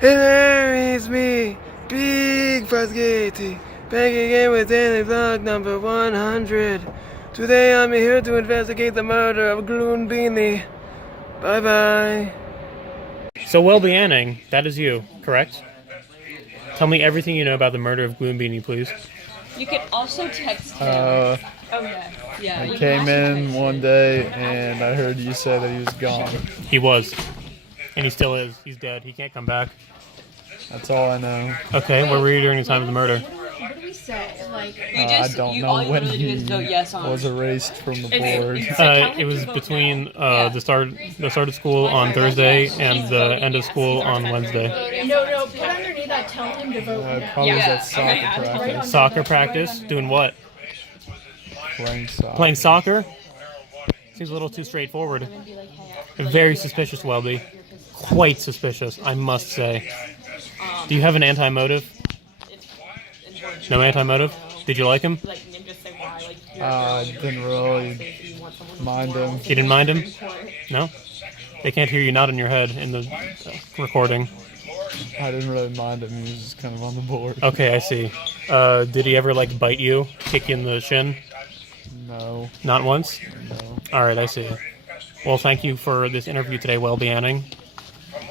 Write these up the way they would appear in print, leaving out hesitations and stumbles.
Hey there, it's me, Big Pasketti, back again with daily vlog number 100. Today I'm here to investigate the murder of Gloonbini. Bye bye. So, well-being, that is you, correct? Tell me everything you know about the murder of Gloonbini, please. You can also text him. I came in one day and I heard you say that he was gone. He was. And he still is. He's dead. He can't come back. That's all I know. Okay, where were you during the time of the murder? What do we say? Like, I don't know when he was erased from the board. It was between the start of school on Thursday and the end of school on Wednesday. no, put underneath that, tell him to vote. Probably was at soccer practice. Soccer practice? Doing what? Playing soccer. Playing soccer? Seems a little too straightforward. Very suspicious, Welby. Quite suspicious, I must say. Do you have an anti-motive? No anti-motive? Did you like him? I didn't really mind him. You didn't mind him? No? They can't hear you nodding your head in the recording. I didn't really mind him. He was just kind of on the board. Okay, I see. Did he ever, like, bite you? Kick you in the shin? No. Not once? No. Alright, I see. Well, thank you for this interview today, Welby.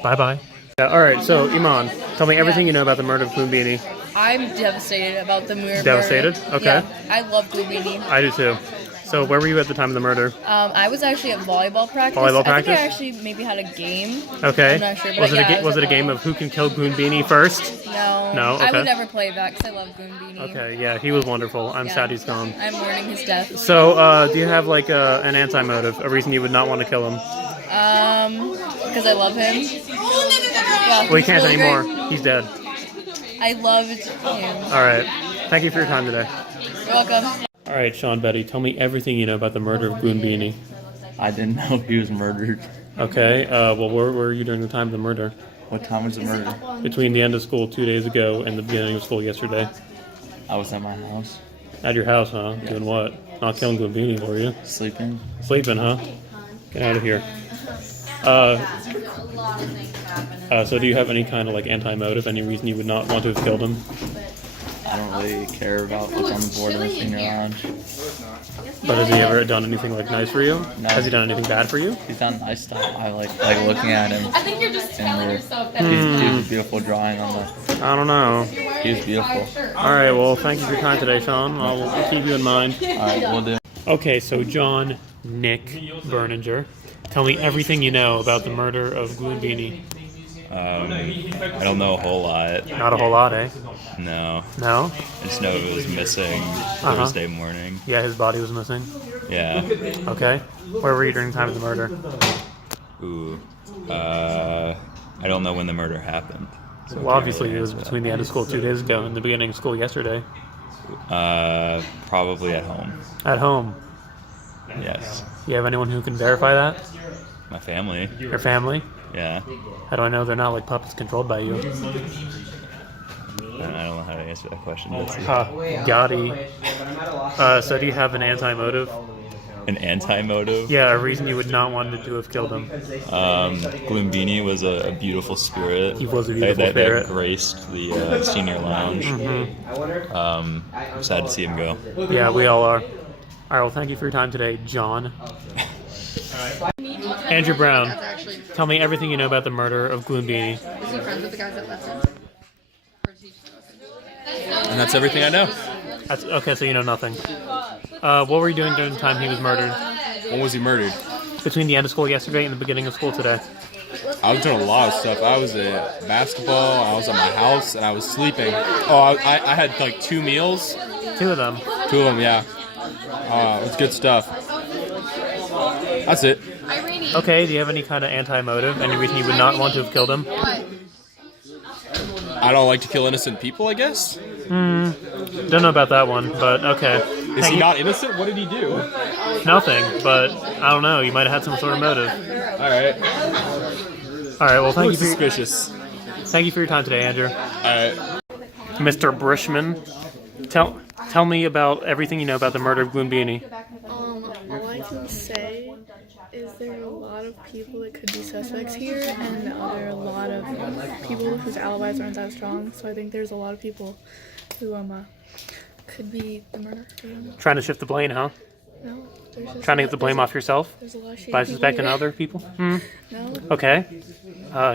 Bye-bye. Alright, so, Iman, tell me everything you know about the murder of Gloonbini. I'm devastated about the murder. Devastated? Okay. Yeah, I love Gloonbini. I do too. So, where were you at the time of the murder? I was actually at volleyball practice. Volleyball practice? I think I actually maybe had a game. Okay. I'm not sure. But Was it a game of who can kill Gloonbini first? No. No? Okay. I would never play that because I love Gloonbini. Okay, yeah, he was wonderful. I'm sad he's gone. I'm mourning his death. So, do you have, like, an anti-motive? A reason you would not want to kill him? Because I love him. Well, he can't anymore. He's dead. I loved him. Alright. Thank you for your time today. You're welcome. Alright, Sean Betty, tell me everything you know about the murder of Gloonbini. I didn't know he was murdered. Okay, well, where were you during the time of the murder? What time was the murder? Between the end of school 2 days ago and the beginning of school yesterday. I was at my house. At your house, huh? Doing what? Not killing Gloonbini, were you? Sleeping. Sleeping, huh? Get out of here. So do you have any kind of, like, anti-motive? Any reason you would not want to have killed him? I don't really care about what's on the board in the senior lounge. But has he ever done anything, like, nice for you? No. Has he done anything bad for you? He's done nice stuff. I like looking at him. I think you're just telling yourself that. He was a beautiful drawing on the... I don't know. He was beautiful. Alright, well, thank you for your time today, Sean. I'll keep you in mind. Alright, we'll do. Okay, so John Nick Berninger, tell me everything you know about the murder of Gloonbini. I don't know a whole lot. Not a whole lot, eh? No. No? I just know it was missing Thursday morning. Yeah, his body was missing. Yeah. Okay. Where were you during the time of the murder? Ooh. I don't know when the murder happened. So Well, obviously it was between the end of school 2 days ago and the beginning of school yesterday. Probably at home. At home. Yes. You have anyone who can verify that? My family. Your family? Yeah. How do I know they're not like puppets controlled by you? I don't know how to answer that question. Gotti. So do you have an anti-motive? An anti-motive? Yeah, a reason you would not want to have killed him. Gloonbini was a beautiful spirit. He was a beautiful spirit. That graced the senior lounge. I'm sad to see him go. Yeah, we all are. Alright, well, thank you for your time today, John. Andrew Brown, tell me everything you know about the murder of Gloonbini. Is he friends with the guys that left him? And that's everything I know. Okay, so you know nothing. What were you doing during the time he was murdered? When was he murdered? Between the end of school yesterday and the beginning of school today. I was doing a lot of stuff. I was at basketball, I was at my house, and I was sleeping. Oh, I had like 2 meals. 2 of them? 2 of them, yeah. It was good stuff. That's it. Okay, do you have any kind of anti-motive? Any reason you would not want to have killed him? I don't like to kill innocent people, I guess. Don't know about that one, but okay. Is he not innocent? What did he do? Nothing, but I don't know. You might have had some sort of motive. Alright. Alright, well, thank you for suspicious. Thank you for your time today, Andrew. Alright. Mr. Brishman, tell me about everything you know about the murder of Gloonbini. All I can say is there are a lot lot of people that could be suspects here, and there are a lot of people whose alibis aren't that strong. So I think there's a lot of people who could be the murderer. Trying to shift the blame, huh? No, there's just Trying to a get the lot- blame there's off yourself There's a lot of shady by people suspecting here. other people? Hmm. No, Okay.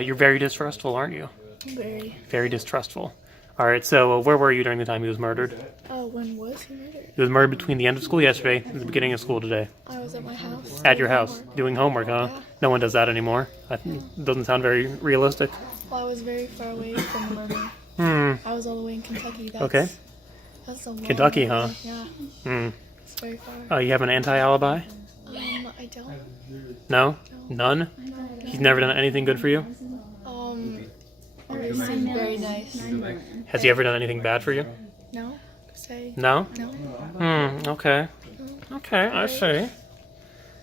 You're very distrustful, aren't you? very. Very distrustful. All right, so where were you during the time he was murdered? Oh, when was he murdered? He was murdered between the end of school yesterday and the beginning of school today. I was at my house. At your doing house, homework. doing homework, huh? Yeah. No one does that anymore. That doesn't sound very realistic. Well, I was very far away from the murder. Hmm. I was all the way in Kentucky. That's, Okay. That's a long Kentucky, way. huh? Yeah, Hmm. it's very far. You have an anti-alibi? I don't. No? None? He's never done anything good for you? He seemed very nice. Has he ever done anything bad for you? No? Say. No? No. Hmm, okay. Okay, I see.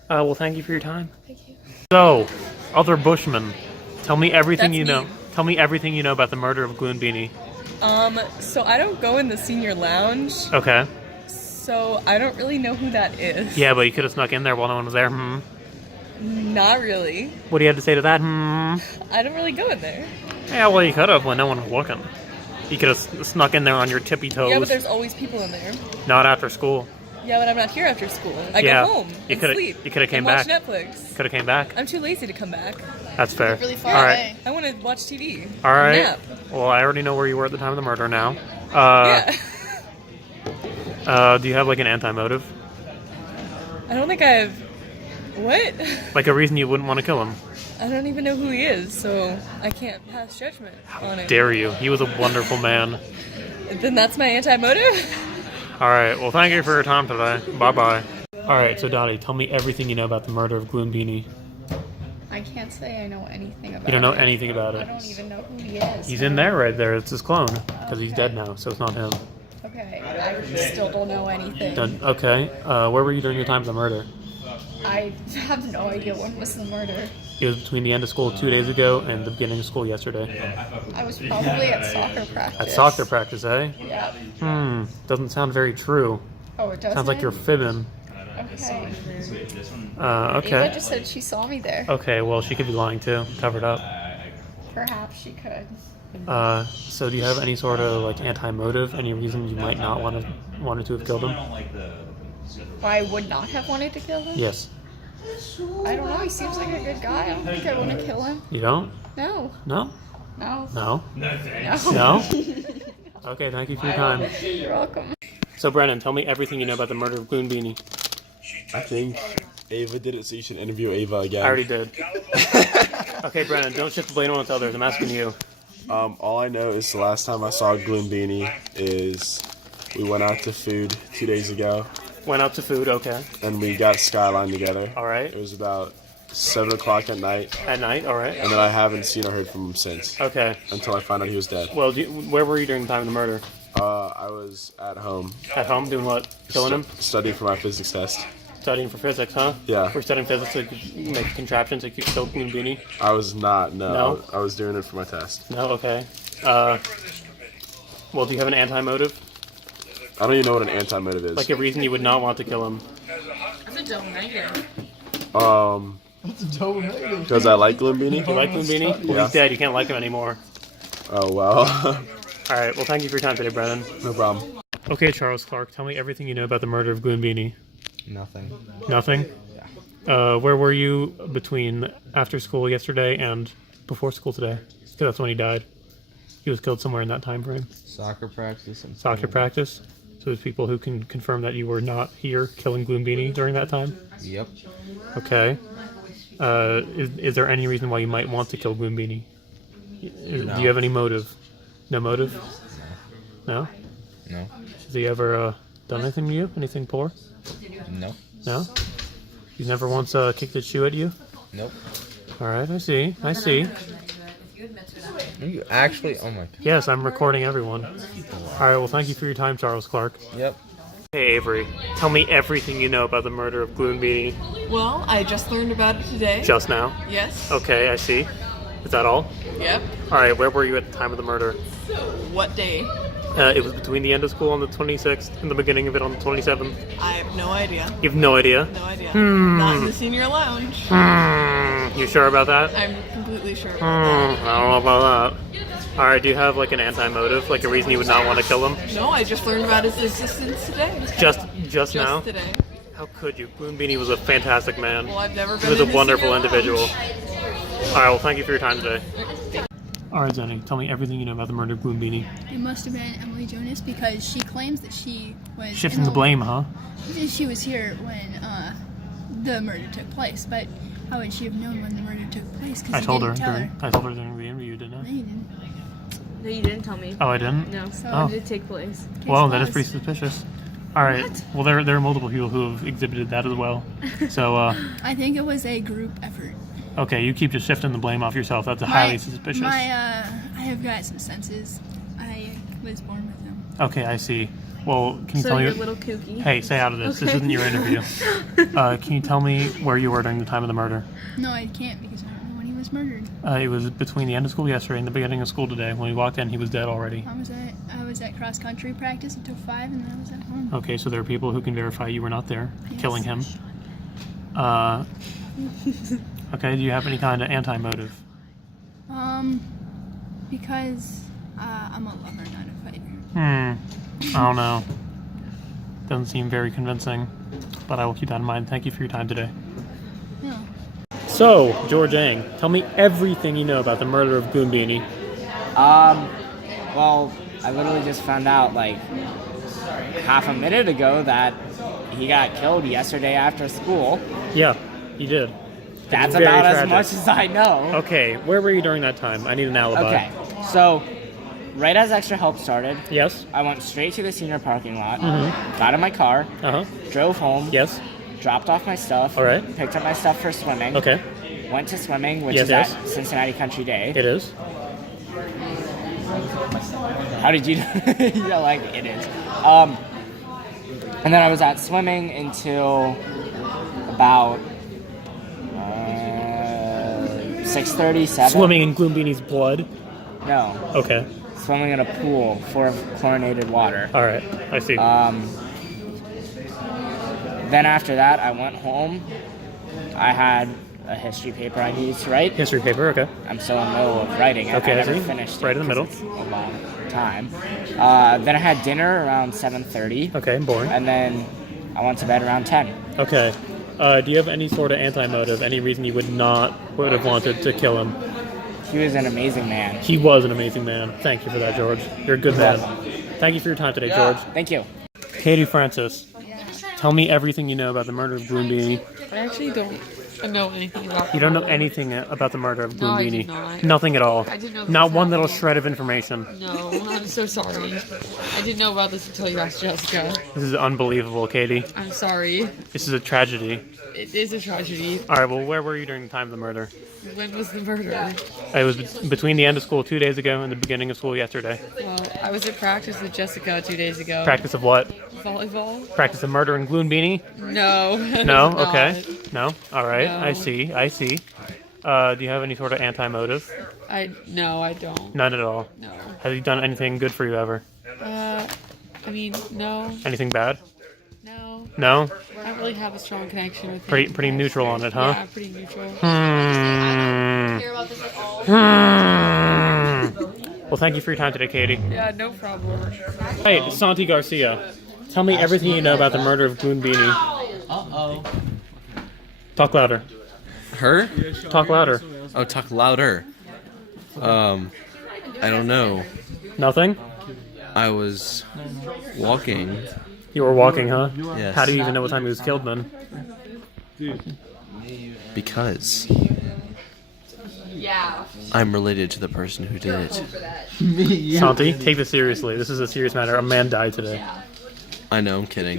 Well, thank you for your time. Thank you. So, other Bushman, tell me everything That's you know. me. Tell me everything you know about the murder of Gloonbini. So I don't go in the senior lounge, Okay. so I don't really know who that is. Yeah, but you could have snuck in there while no one was there. Hmm. Not really. What do you have to say to that? Hmm. I don't really go in there. Yeah, well, you could have when no one was looking. You could have snuck in there on your tippy toes. Yeah, but there's always people in there. Not after school. Yeah, but I'm not here after school. I Yeah, go home you and coulda- sleep. you coulda came and watch back. Netflix. Could have came back. I'm too lazy to come back. That's fair. Really far All right. away. I want to watch TV. All right. Nap. Well, I already know where you were at the time of the murder now. Yeah. Do you have like an anti-motive? I don't think I have. What? Like a reason you wouldn't want to kill him? I don't even know who he is, so I can't pass judgment on him. Dare you? He was a wonderful man. Then that's my anti-motive? All right. Well, thank you for your time today. Bye-bye. All right. So, Dottie, tell me everything you know about the murder of Gloonbini. I can't say I know anything about it. You don't know anything about I it. don't even know who he is. He's in there right there. It's his clone because he's dead now, so it's not him. Okay, I still don't know anything. Done. Okay. Where were you during the time of the murder? I have no idea when was the murder. It was between the end of school 2 days ago and the beginning of school yesterday. I was probably at soccer practice. At soccer practice, eh? Yeah. Doesn't sound very true. Oh, it does. Sounds like you're fibbing. Okay. Okay. Ava just said she saw me there. Okay, well, she could be lying too. Covered up. Perhaps she could. So do you have any sort of like anti-motive? Any reason you might not wanted to have killed him? I would not have wanted to kill him. Yes. I don't know. He seems like a good guy. I don't think I want to kill him. You don't? No. No? No. No? No. No? Okay, thank you for your time. You're welcome. So Brennan, tell me everything you know about the murder of Gloonbini. I think Ava did it, so you should interview Ava again. I already did. Okay, Brennan, don't shift the blame on to others. I'm asking you. All I know is the last time I saw Gloonbini is we went out to food 2 days ago. Went out to food, okay. And we got Skyline together. All right. It was about 7 o'clock at night. At night, all right. And then I haven't seen or heard from him since. Okay. Until I found out he was dead. Well, where were you during the time of the murder? I was at home. At home, doing what? Killing him? Studying for my physics test. Studying for physics, huh? Yeah. We're studying physics to make contraptions that could kill Gloonbini? I was not, no. No? I was doing it for my test. No, okay. Well, do you have an anti-motive? I don't even know what an anti-motive is. Like a reason you would not want to kill him? That's a dumb idea. Because I like Gloonbini. You like Gloonbini? Well, Yeah. he's dead. You can't like him anymore. Oh, well. All right. Well, thank you for your time today, Brennan. No problem. Okay, Charles Clark, tell me everything you know about the murder of Gloonbini. Nothing. Nothing? Yeah. Where were you between after school yesterday and before school today? Because that's when he died. He was killed somewhere in that time frame. Soccer practice. And Soccer practice? So there's people who can confirm that you were not here killing Gloonbini during that time? Yep. Okay. Is there any reason why you might want to kill Gloonbini? No. Do you have any motive? No motive? No? No. Has he ever done anything to you? Anything poor? No. No? He's never once kicked his shoe at you? Nope. Alright, I see. I see. You actually? Oh my god. Yes, I'm recording everyone. Alright, well thank you for your time, Charles Clark. Yep. Hey Avery, tell me everything you know about the murder of Gloonbini. Well, I just learned about it today. Just now? Yes. Okay, I see. Is that all? Yep. Alright, where were you at the time of the murder? What day? It was between the end of school on the 26th and the beginning of it on the 27th. I have no idea. You have no idea? No idea. Hmm. Not in the senior lounge. Hmm. You sure about that? I'm completely sure. I don't know about that. Alright, do you have like an anti-motive? Like a reason you would not want to kill him? No, I just learned about his existence today. Just now? Today. How could you? Gloonbini was a fantastic man. Well, I've never been He was a in his wonderful senior individual. lounge. Alright, well thank you for your time today. Alright, Zenny, tell me everything you know about the murder of Gloonbini. It must have been Emily Jonas because she claims that she was Shifting the blame, huh? She was here when the murder took place, but how would she have known when the murder took place? Because I told her. Tell I told her during the interview, didn't I? No, you didn't. No, you didn't tell me. Oh, I didn't? No. So Oh. when did it take place? Well, that is pretty suspicious. Alright, well there are multiple people who have exhibited that as well. So, I think it was a group effort. okay, you keep just shifting the blame off yourself. That's highly suspicious. I have got some senses. I was born with them. Okay, I see. Well, can you So tell me? you're a little kooky. Hey, stay out of this. This Okay. isn't your interview. Can you tell me where you were during the time of the murder? No, I can't because I don't know when he was murdered. It was between the end of school yesterday and the beginning of school today. When we walked in, he was dead already. I was at cross country practice until 5, and then I was at home. Okay, so there are people who can verify you were not there, Yes. killing him. Okay, do you have any kind of anti-motive? Because I'm a lover, not a fighter. I don't know. Doesn't seem very convincing, but I will keep that in mind. Thank you for your time today. Yeah. So, George Ang, tell me everything you know about the murder of Gloonbini. Well, I literally just found out like half a minute ago that he got killed yesterday after school. Yeah, you did. That's Very about tragic. as much as I know. Okay, where were you during that time? I need an alibi. Okay, so right as Extra Help started, yes, I went straight to the senior parking lot, Mhm. got in my car, drove home, yes, dropped off my stuff, all right, picked up my stuff for swimming, okay, went to swimming, which Yes, is yes. at Cincinnati Country Day. it is. How did you You're like, it is. And then I was at swimming until about 6:37. Swimming in Gloonbini's blood? No. Okay. Swimming in a pool full of chlorinated water. All right, I see. Then after that, I went home. I had a history paper I needed to write. History paper, okay. I'm still in the middle of writing it. Okay, I I never see. finished Right it in the middle. 'cause it's a long time. Then I had dinner around 7:30. Okay, boring. And then I went to bed around 10. Okay. Do you have any sort of anti-motive? Any reason you would have wanted to kill him? He was an amazing man. He was an amazing man. Thank you for that, George. You're a good man. Thank you for your time today, George. Thank you. Katie Francis, tell me everything you know about the murder of Gloonbini. I actually don't know anything about. You don't know anything about the murder of No, I do Gloonbini? not. Nothing at all? I didn't know this Not was one little happening. shred of information? No, I'm so sorry. I didn't know about this until you asked Jessica. This is unbelievable, Katie. I'm sorry. This is a tragedy. It is a tragedy. Alright, well, where were you during the time of the murder? When was the murder? It was between the end of school 2 days ago and the beginning of school yesterday. Well, I was at practice with Jessica 2 days ago. Practice of what? Volleyball? Practice of murder in Gloonbini? No. No? Not. Okay. No? Alright, No. I see. Do you have any sort of anti-motive? No, I don't. None at all? No. Have you done anything good for you ever? I mean, no. Anything bad? No. No? I don't really have a strong connection with Pretty neutral on it, huh? Yeah, pretty neutral. Well, thank you for your time today, Katie. Yeah, no problem. Hey, Santi Garcia. Tell me everything you know about the murder of Gloonbini. Uh-oh. Talk louder. Her? Talk louder. Oh, talk louder. I don't know. Nothing? I was walking. You were walking, huh? Yes. How do you even know what time he was killed then? Because Yeah. I'm related to the person who did it. Santi, take this seriously. This is a serious matter. A man died today. I know, I'm kidding.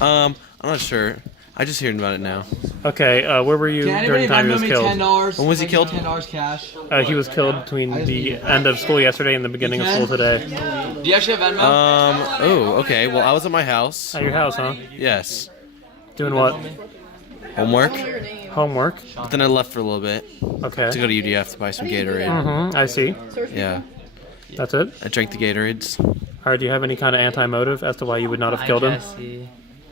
I'm not sure. I just heard about it now. Okay, where were you during the time he was killed? When was he killed? $10 cash. He was killed between the end of school yesterday and the beginning of school today. Do you actually have Venmo? Oh, okay. Well, I was at my house. At your house, huh? Yes. Doing what? Homework. Homework. But then I left for a little bit. Okay. To go to UDF to buy some Gatorade. Mm-hmm, I see. Yeah. That's it? I drank the Gatorades. Alright, do you have any kind of anti-motive as to why you would not have killed him?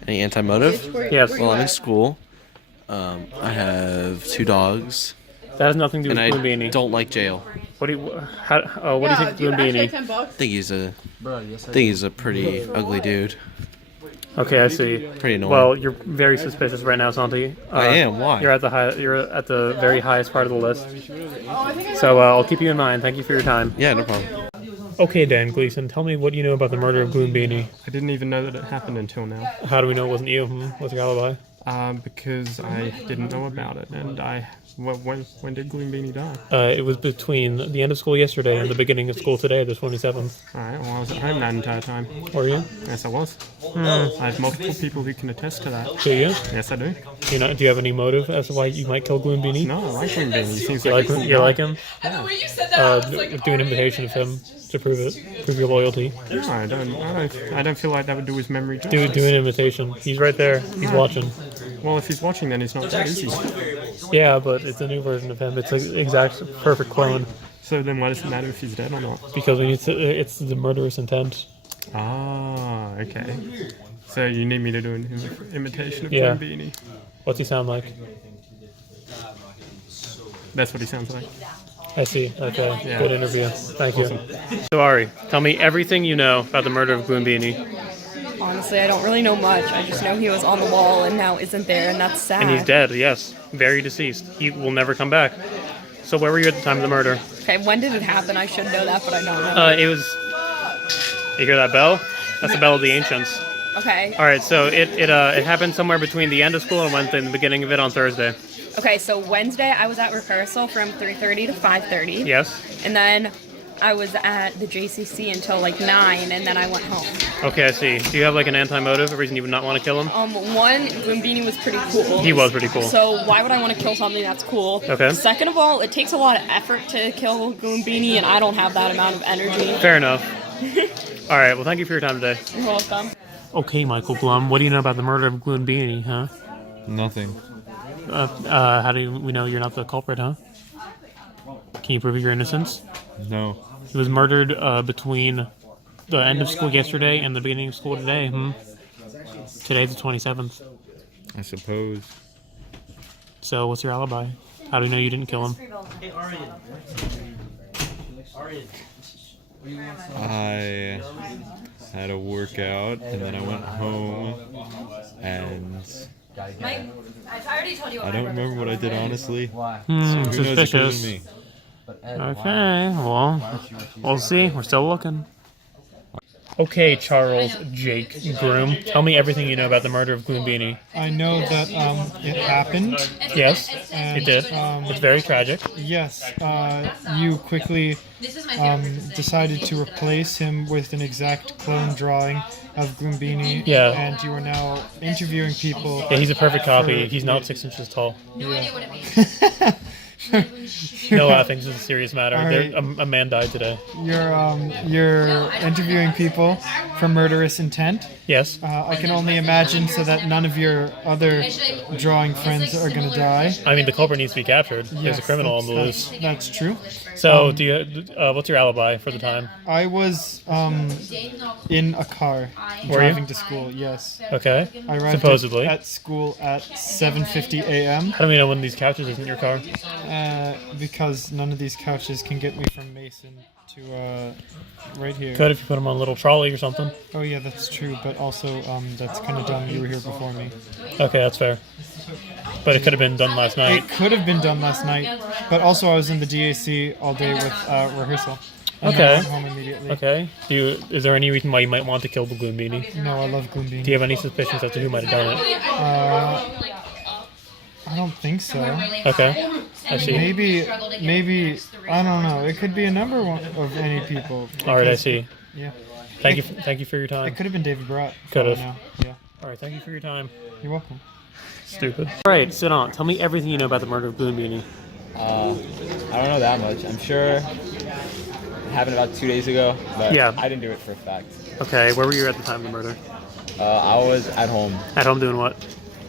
Any anti-motive? Yes. Well, I'm in school. I have 2 dogs. That has nothing to do and with I Gloonbini. don't like jail. What do you what do you think of Gloonbini? I think he's a pretty ugly dude. Okay, I see. Pretty annoying. Well, you're very suspicious right now, Santi. I am. Why? You're at the very highest part of the list. So I'll keep you in mind. Thank you for your time. Yeah, no problem. Okay, Dan Gleason, tell me what you know about the murder of Gloonbini. I didn't even know that it happened until now. How do we know it wasn't you? What's your alibi? Because I didn't know about it, and when did Gloonbini die? It was between the end of school yesterday and the beginning of school today, the 27th. Alright, well, I was at home that entire time. Were you? Yes, I was. I have multiple people who can attest to that. Do you? Yes, I do. Do you have any motive as to why you might kill Gloonbini? No, I like Gloonbini. He seems you like you like him? Yeah. Do an imitation of him to prove your loyalty. No, I don't feel like that would do his memory Do justice. an imitation. He's right there. He's watching. Well, if he's watching, then it's not that easy. Yeah, but it's a new version of him. It's an exact perfect clone. So then why does it matter if he's dead or not? Because it's the murderous intent. Ah, okay. So you need me to do an imitation of Yeah. Gloonbini? What's he sound like? That's what he sounds like. I see. Okay. Yeah. Good interview. Thank Awesome. you. So Ari, tell me everything you know about the murder of Gloonbini. Honestly, I don't really know much. I just know he was on the wall and now isn't there, and that's sad. And he's dead, yes. Very deceased. He will never come back. So where were you at the time of the murder? Okay, when did it happen? I should know that, but I don't know. It was... You hear that bell? That's the bell of the ancients. Okay. Alright, so it happened somewhere between the end of school and Wednesday and the beginning of it on Thursday. Okay, so Wednesday I was at rehearsal from 3:30 to 5:30. Yes. And then I was at the JCC until like 9, and then I went home. Okay, I see. Do you have like an anti-motive, a reason you would not want to kill him? One, Gloonbini was pretty cool. He was pretty cool. So why would I want to kill something that's cool? Okay. Second of all, it takes a lot of effort to kill Gloonbini, and I don't have that amount of energy. Fair enough. Alright, well thank you for your time today. You're welcome. Okay, Michael Blum, what do you know about the murder of Gloonbini, huh? Nothing. How do we know you're not the culprit, huh? Can you prove your innocence? No. He was murdered between the end of school yesterday and the beginning of school today. Today's the 27th. I suppose. So what's your alibi? How do we know you didn't kill him? I had a workout and then I went home and I don't remember what I did honestly. So who knows, it could have Suspicious. been me. Okay, well, we'll see. We're still looking. Okay, Charles Jake Groom, tell me everything you know about the murder of Gloonbini. I know that it happened. Yes, and, it did. It's very tragic. Yes, you quickly decided to replace him with an exact clone drawing of Gloonbini. Yeah. And you are now interviewing people. Yeah, he's a perfect copy. He's not 6 inches tall. Yeah. No laughing. This is a serious matter. Right. A man died today. You're interviewing people for murderous intent. Yes. I can only imagine so that none of your other drawing friends are going to die. I mean, the culprit needs to be captured. There's a Yes, criminal on the loose. That's true. So, do you? What's your alibi for the time? I was in a car Were driving you? to school. Yes. Okay. I arrived Supposedly. at school at 7:50 a.m. How do we know one of these couches isn't your car? Because none of these couches can get me from Mason to right here. Could if you put them on a little trolley or something. Oh yeah, that's true. But also, that's kind of dumb. You were here before me. Okay, that's fair. But it could have been done last night. It could have been done last night, but also I was in the DAC all day with rehearsal. And Okay. I went home immediately. Okay. Is there any reason why you might want to kill the Gloonbini? No, I love Gloonbini. Do you have any suspicions as to who might have done it? I don't think so. Okay. I see. Maybe, I don't know. It could be a number of any people. All right, I because- see. Yeah. Thank you for your time. It could have been David Brott. Could have. Yeah. All right, thank you for your time. You're welcome. Stupid. All right, sit on. Tell me everything you know about the murder of Gloonbini. I don't know that much. I'm sure it happened about 2 days ago, but Yeah. I didn't do it for a fact. Okay, where were you at the time of the murder? I was at home. At home doing what?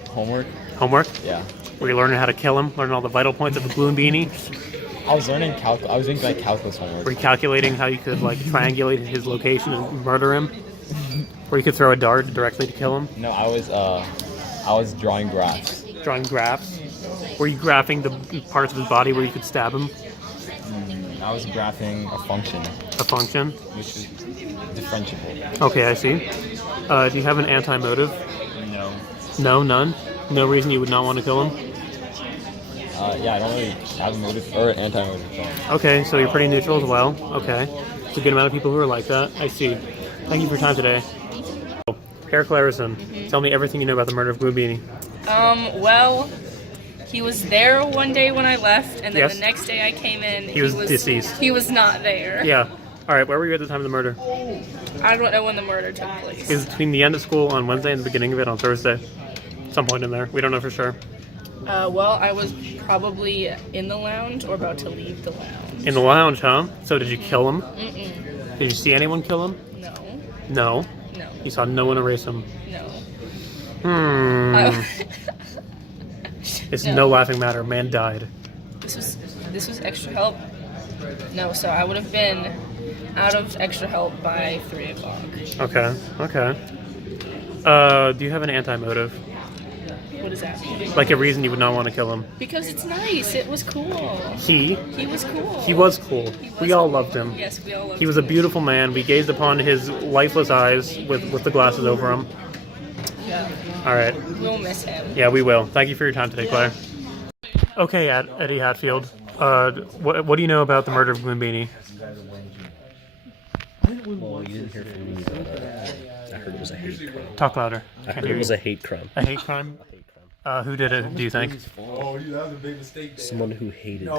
Homework. Homework? Yeah. Were you learning how to kill him? Learning all the vital points of the Gloonbini? I was learning I was doing like calculus homework. Were you calculating how you could like triangulate his location and murder him? Or you could throw a dart directly to kill him? No, I was drawing graphs. Drawing graphs? Were you graphing the parts of his body where you could stab him? I was graphing a function. A function? Which is differentiable. Okay, I see. Do you have an anti-motive? No. No, none? No reason you would not want to kill him? Yeah, I don't really have a motive or anti-motive. So. Okay, so you're pretty neutral as well. Okay. It's a good amount of people who are like that. I see. Thank you for your time today. Herr Clarison, tell me everything you know about the murder of Gloonbini. Well, he was there one day when I left, and then Yes. the next day I came in, He was deceased. He was not there. Yeah. Alright, where were you at the time of the murder? I don't know when the murder took place. It was between the end of school on Wednesday and the beginning of it on Thursday. Some point in there. We don't know for sure. Well, I was probably in the lounge or about to leave the lounge. In the lounge, huh? So did you kill him? Mm-mm. Did you see anyone kill him? No. No? No. You saw no one erase him? No. It's No. no laughing matter. Man died. This was extra help. No, so I would have been out of extra help by 3 o'clock. Okay. Okay. Do you have an anti-motive? What does that mean? Like a reason you would not want to kill him? Because it's nice. It was cool. He was cool. He was cool. We all loved him. Yes, we all loved He was a him. beautiful man. We gazed upon his lifeless eyes with the glasses over him. Yeah. All right. We'll miss him. Yeah, we will. Thank you for your time today, Claire. Okay, Eddie Hatfield. What do you know about the murder of Gloonbini? Well, you didn't hear from me, but I heard it was a hate crime. Talk louder. I heard it was a hate crime. A hate crime? Who did it, do you think? Oh, that was a big mistake. Someone who hated him.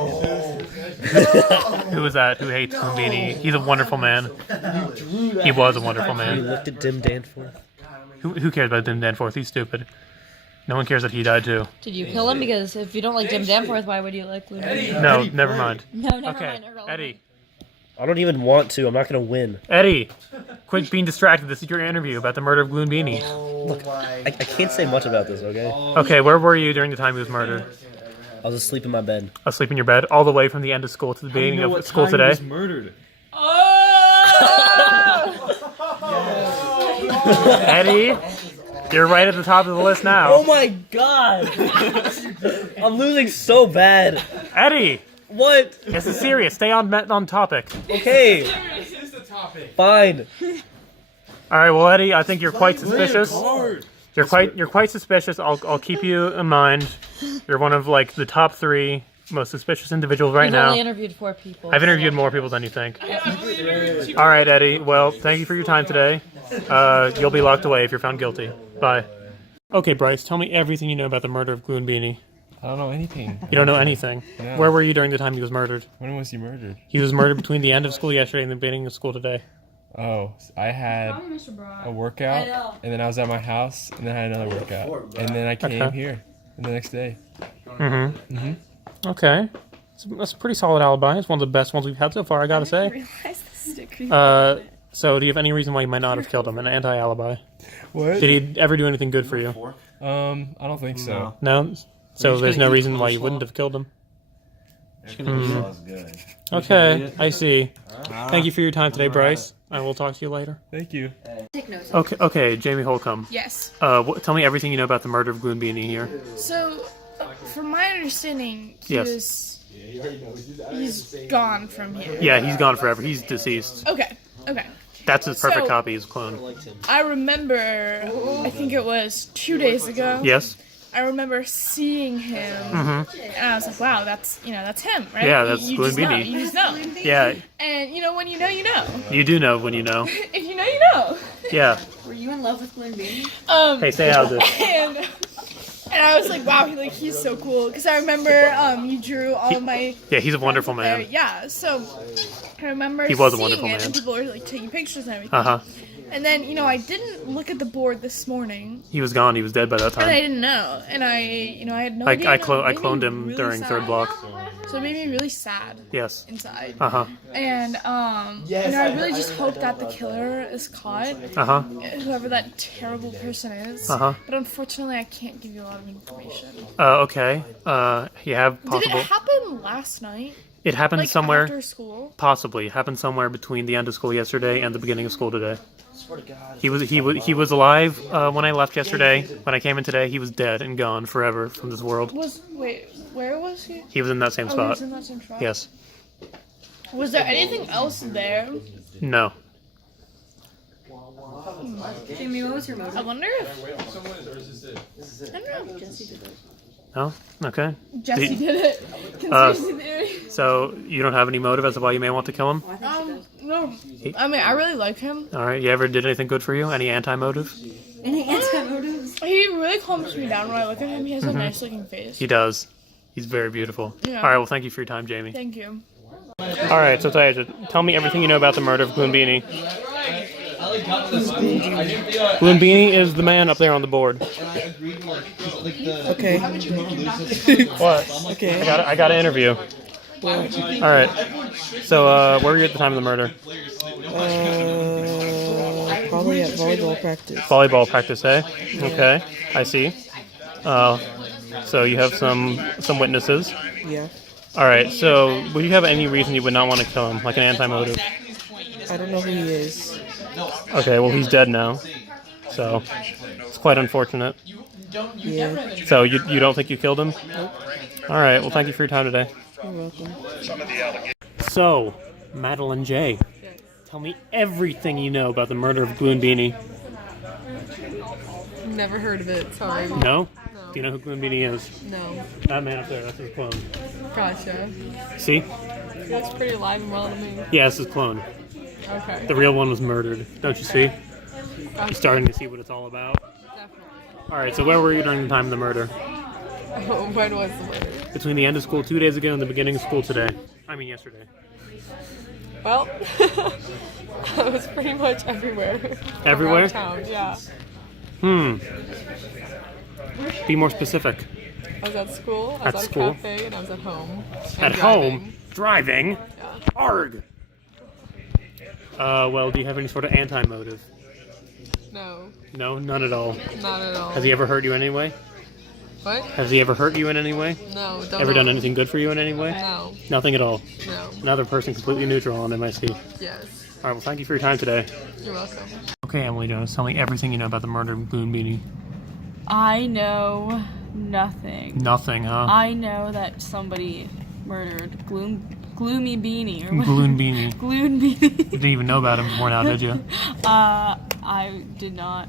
Who was that? Who hates Gloonbini? He's a wonderful man. He was a wonderful man. You looked at Dim Danforth? Who cares about Dim Danforth? He's stupid. No one cares that he died too. Did you kill him? Because if you don't like Dim Danforth, why would you like Gloonbini? No, never mind. No, never Okay, mind. Irrelevant. Eddie. I don't even want to. I'm not going to win. Eddie, quit being distracted. This is your interview about the murder of Gloonbini. Look, I can't say much about this, okay? Okay, where were you during the time he was murdered? I was asleep in my bed. Asleep in your bed, all the way from the end of school to the beginning of school today? He was murdered. Eddie, you're right at the top of the list now. Oh my god! I'm losing so bad. Eddie! What? This is serious. Stay on topic. Okay. This is the topic. Fine. All right. Well, Eddie, I think you're quite suspicious. You're quite suspicious. I'll keep you in mind. You're one of like the top 3 most suspicious individuals right You've now. only interviewed 4 people. I've interviewed more people than you think. All right, Eddie. Well, thank you for your time today. You'll be locked away if you're found guilty. Bye. Okay, Bryce. Tell me everything you know about the murder of Gloonbini. I don't know anything. You don't know anything? No. Where were you during the time he was murdered? When was he murdered? He was murdered between the end of school yesterday and the beginning of school today. Oh, I had a workout, and then I was at my house, and then I had another workout, and then I came here the next day. Okay. That's a pretty solid alibi. It's one of the best ones we've had so far, I gotta say. So do you have any reason why you might not have killed him? An anti-alibi? What? Did he ever do anything good for you? I don't think so. No? So there's no reason why you wouldn't have killed him? Okay, I see. Thank you for your time today, Bryce. I will talk to you later. Thank you. Okay, Jamie Holcomb. Yes. Tell me everything you know about the murder of Gloonbini here. So, from my understanding, he's gone from here. Yeah, he's gone forever. He's deceased. Okay. That's his perfect So- copy, his clone. I remember, I think it was 2 days ago. Yes? I remember seeing him, and I was like, "Wow, that's him, right?" Yeah, that's you just know. Gloonbini. You just know. Yeah. And when you know, you know. You do know when you know. If you know, you know. Yeah. Were you in love with Gloonbini? Hey, say how's it. And I was like, "Wow, he's so cool." Because I remember you drew all of my. Yeah, he's a wonderful there. man. Yeah, so I remember He was a seeing wonderful it, man. and people were like taking pictures and everything. Uh-huh. And then I didn't look at the board this morning. He was gone. He was dead by that And I time. didn't know, and I had no I idea. and it made me cloned him really during sad. third block. So it made me really sad. Yes. Inside. Uh-huh. And I really just hope that the killer is caught. Uh-huh. Whoever that terrible person is. Uh-huh. But unfortunately, I can't give you a lot of information. Okay. You have Did possible. it happen last night? It happened Like, somewhere. after school? Possibly. It happened somewhere between the end of school yesterday and the beginning of school today. Swear to God. He was alive when I left yesterday. When I came in today, he was dead and gone forever from this world. Wait, where was he? He was in that same Oh, spot. he was in that same spot? Yes. Was there anything else there? No. Jamie, what was your motive? I wonder if... I don't know. No? Okay. Jesse did it. Uh, Conspiracy theory. So you don't have any motive as to why you may want to kill him? No. I mean, I really like him. All right. You ever did anything good for you? Any anti-motive? Any anti-motives? He really calms me down when I look at him. He has a Mhm. nice looking face. He does. He's very beautiful. Yeah. All right. Well, thank you for your time, Jamie. Thank you. All right. So Taja, tell me everything you know about the murder of Gloonbini. Gloonbini is the man up there on the board. Okay. What? Okay. I got an interview. Well, All right. So, where were you at the time of the murder? probably at volleyball practice. Volleyball practice, eh? Okay, I see. So you have some witnesses. Yeah. All right. So, would you have any reason you would not want to kill him, like an anti-motive? I don't know who he is. Okay. Well, he's dead now, so it's quite unfortunate. Yeah. So you don't think you killed him? Nope. All right. Well, thank you for your time today. You're welcome. So, Madeline J, tell me everything you know about the murder of Gloonbini. Never heard of it. Sorry. No? Do you know who Gloonbini is? No. That man up there, that's his clone. Gotcha. See? He looks pretty alive and well to me. Yeah, it's his clone. Okay. The real one was murdered. Don't you see? Gotcha. You're starting to see what it's all about. Definitely. Alright, so where were you during the time of the murder? When was the murder? Between the end of school 2 days ago and the beginning of school today. I mean yesterday. Well, I was pretty much everywhere. Everywhere? Around town, yeah. Be more specific. I was at school, I was At at school? a cafe, and I was at home. At And home? Driving? Yeah. Arg! Well, do you have any sort of anti-motive? No, No? None at all? not at all. Has he ever hurt you in any way? What? Has he ever hurt you in any way? No, don't Ever know. done anything good for you in any way? No. Nothing at all? No. Another person completely neutral on MIC. Yes. Alright, well, thank you for your time today. You're welcome. Okay, Emily Jones, tell me everything you know about the murder of Gloonbini. I know nothing. Nothing, huh? I know that somebody murdered Gloomy Beanie or what? Gloonbini. Gloonbini. You didn't even know about him before now, did you? I did not.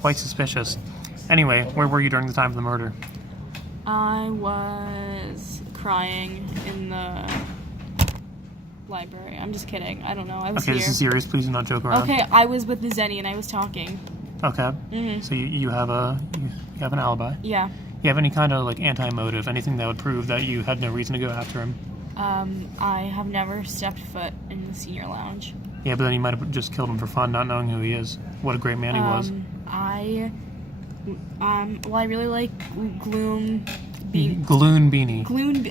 Quite suspicious. Anyway, where were you during the time of the murder? I was crying in the library. I'm just kidding. I don't know. I was Okay, here. this is serious. Please do not joke around. Okay, I was with Zenny and I was talking. Okay. Mhm. So you have you have an alibi. Yeah. You have any kind of like anti-motive, anything that would prove that you had no reason to go after him? I have never stepped foot in the senior lounge. Yeah, but then you might have just killed him for fun, not knowing who he is. What a great man he was. Well, I really like Gloonbini. Gloonbini.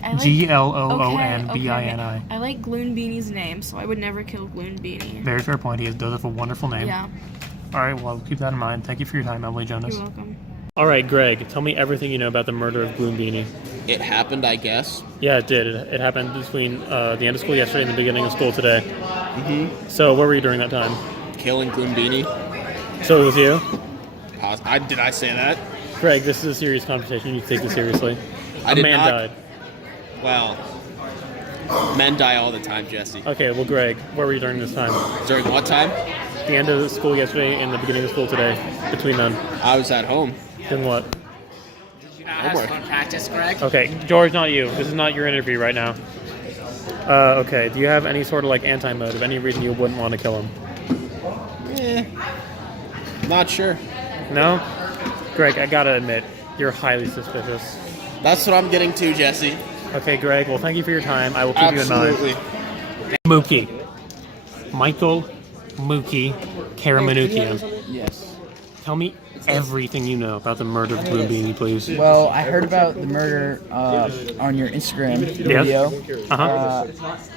I like Gloonbini. I like Gloonbini's name, so I would never kill Gloonbini. Very fair point. He does have a wonderful name. Yeah. All right, well, keep that in mind. Thank you for your time, Emily Jonas. You're welcome. All right, Greg, tell me everything you know about the murder of Gloonbini. It happened, I guess. Yeah, it did. It happened between the end of school yesterday and the beginning of school today. Mm-hmm. So, where were you during that time? Killing Gloonbini. So it was you? Did I say that? Greg, this is a serious conversation. You need to take this seriously. I did man not. died. Well, men die all the time, Jesse. Okay, well, Greg, where were you during this time? During what time? The end of the school yesterday and the beginning of school today. Between them. I was at home. Then what? Homework. Practice, Greg? Okay, George, not you. This is not your interview right now. Okay, do you have any sort of like anti-motive? Any reason you wouldn't want to kill him? Not sure. No? Greg, I gotta admit, you're highly suspicious. That's what I'm getting to, Jesse. Okay, Greg, well, thank you for your time. I will keep Absolutely. you in mind. Mookie. Michael Mookie Karamanukian. Yes. Tell me everything you know about the murder of Gloonbini, please. Well, I heard about the murder on your Instagram video. Uh-huh.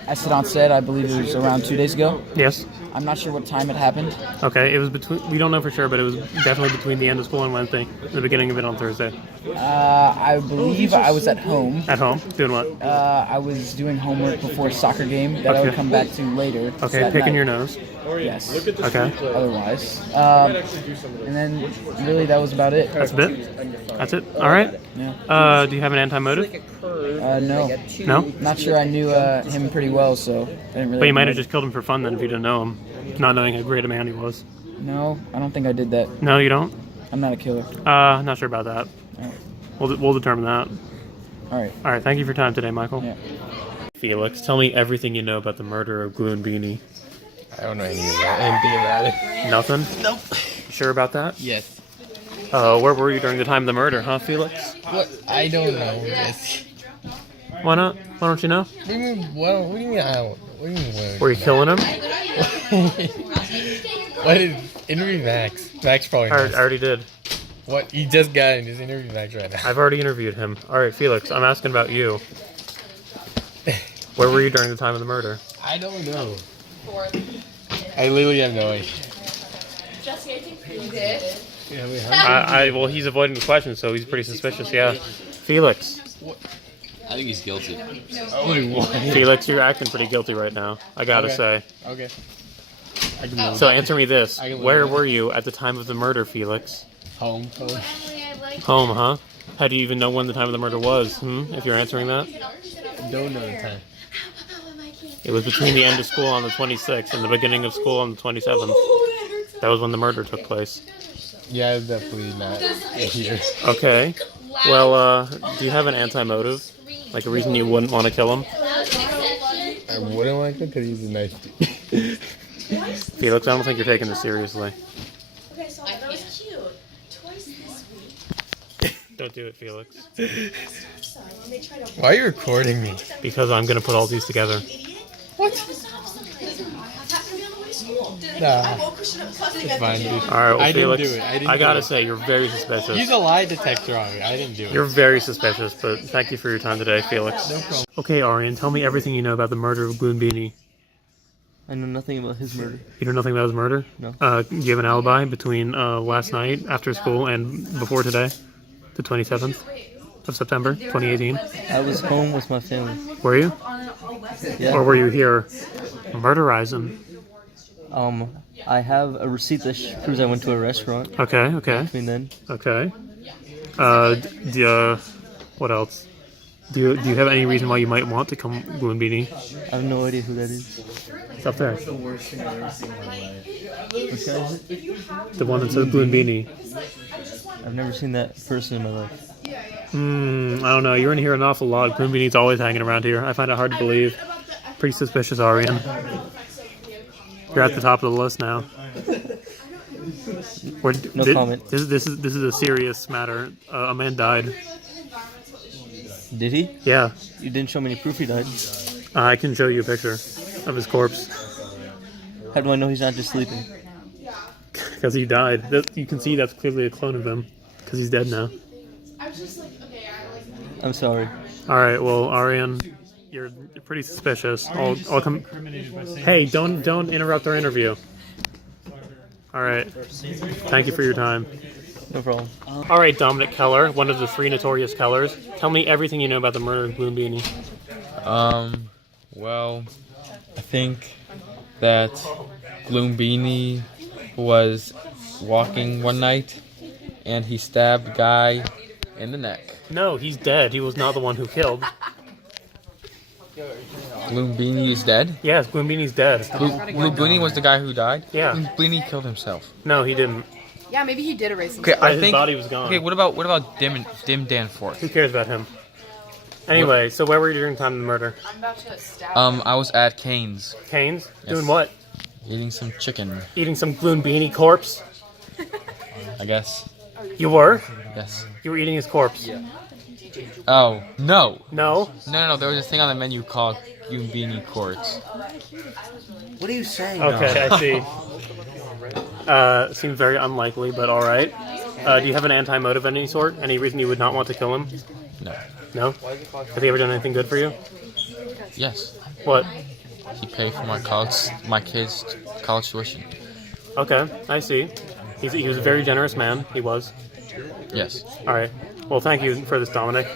Esteban said, I believe it was around 2 days ago. Yes. I'm not sure what time it happened. Okay, it was between. We don't know for sure, but it was definitely between the end of school on Wednesday, and the beginning of it on Thursday. I believe I was at home. At home, doing what? I was doing homework before a soccer game that I would Okay. come back to later. Okay, that picking night. your nose. Yes. Okay. Otherwise, and then really that was about it. That's a bit. That's it. All right. Yeah. Do you have an anti-motive? No. No? Not sure. I knew him pretty well, so I didn't really. But you might have just killed him for fun then if you didn't know him, not knowing how great a man he was. No, I don't think I did that. No, you don't? I'm not a killer. Not sure about that. Alright. We'll determine that. Alright. Alright, thank you for your time today, Michael. Yeah. Felix, tell me everything you know about the murder of Gloonbini. I don't know anything about it. Nothing? Nope. You sure about that? Yes. Where were you during the time of the murder, huh, Felix? What? I don't know. Yes. Why not? Why don't you know? What do you mean? What do you mean? I don't. What do you mean? Were you killing him? What is interview Max? Max probably knows. I already did. What? You just got in his interview Max right now. I've already interviewed him. Alright, Felix, I'm asking about you. Where were you during the time of the murder? I don't know. I literally have no idea. Well, he's avoiding the question, so he's pretty suspicious, yeah. Felix. I think he's guilty. Felix, you're acting pretty guilty right now, I gotta say. Okay. So answer me this. Where were you at the time of the murder, Felix? Home. Home, huh? How do you even know when the time of the murder was, if you're answering that? Don't know the time. It was between the end of school on the 26th and the beginning of school on the 27th. That was when the murder took place. Yeah, it's definitely not here. Okay. Well, do you have an anti-motive? Like a reason you wouldn't want to kill him? I wouldn't like him because he's a nice dude. Felix, I don't think you're taking this seriously. Okay, so I thought it was cute. Twice this week. Don't do it, Felix. Why are you recording me? Because I'm going to put all these together. What? Nah. It's fine, dude. Alright, well, I Felix, didn't do it. I gotta say, you're very suspicious. Use a lie detector on me. I didn't do it. You're very suspicious, but thank you for your time today, Felix. No problem. Okay, Arian, tell me everything you know about the murder of Gloonbini. I know nothing about his murder. You know nothing about his murder? No. Do you have an alibi between last night after school and before today? The 27th of September, 2018? I was home with my family. Were you? Yeah. Or were you here murderizing? I have a receipt that proves I went to a restaurant. Okay. Between then. Okay. What else? Do you have any reason why you might want to kill Gloonbini? I have no idea who that is. It's up there. Which guy is it? The one that says Gloonbini. I've never seen that person in my life. I don't know. You're in here an awful lot. Gloonbini's always hanging around here. I find it hard to believe. Pretty suspicious, Arian. You're at the top of the list now. No comment. This is a serious matter. A man died. Did he? Yeah. You didn't show me any proof he died. I can show you a picture of his corpse. How do I know he's not just sleeping? Because he died. You can see that's clearly a clone of him. Because he's dead now. I'm sorry. Alright, well, Arian, you're pretty suspicious. I'll come. Hey, don't interrupt our interview. Alright. Thank you for your time. No problem. Alright, Dominic Keller, one of the 3 notorious Kellers. Tell me everything you know about the murder of Gloonbini. Well, I think that Gloonbini was walking one night and he stabbed a guy in the neck. No, he's dead. He was not the one who killed. Gloonbini is dead? Yes, Gloonbini's dead. Gloonbini was the guy who died? Yeah. Gloonbini killed himself. No, he didn't. Yeah, maybe he did erase Okay, himself. I His think body was gone. Okay, what about Dim Danforth? Who cares about him? Anyway, so where were you during the time of the murder? I'm about to stab I was at Cane's. Cane's? Yes. Doing what? Eating some chicken, Eating some Gloonbini corpse? I guess. You were? Yes. You were eating his corpse? Oh, no. No? No, there was a thing on the menu called Gloonbini Courts. What are you saying? Okay, I see. Seems very unlikely, but alright. Do you have an anti-motive of any sort? Any reason you would not want to kill him? No. No? Has he ever done anything good for you? Yes. What? he paid for my kids' college tuition. Okay, I see. He was a very generous man. He was. Yes. All right. Well, thank you for this, Dominic.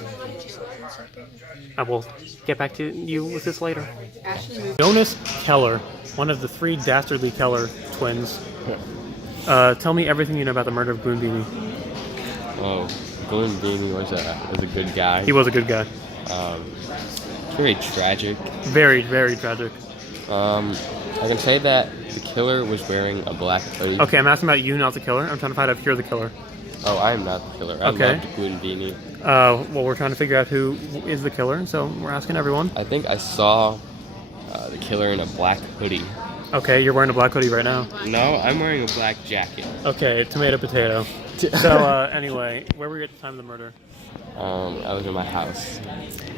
I will get back to you with this later. Jonas Keller, one of the 3 dastardly Keller twins. Tell me everything you know about the murder of Gloonbini. Oh, Gloonbini was a good guy. He was a good guy. Very tragic. Very, very tragic. I can say that the killer was wearing a black hoodie. Okay, I'm asking about you, not the killer. I'm trying to find out if you're the killer. Oh, I am not the killer. I Okay. loved Gloonbini. Well, we're trying to figure out who is the killer, so we're asking everyone. I think I saw the killer in a black hoodie. Okay, you're wearing a black hoodie right now. No, I'm wearing a black jacket. Okay, tomato, potato. So, anyway, where were you at the time of the murder? I was in my house.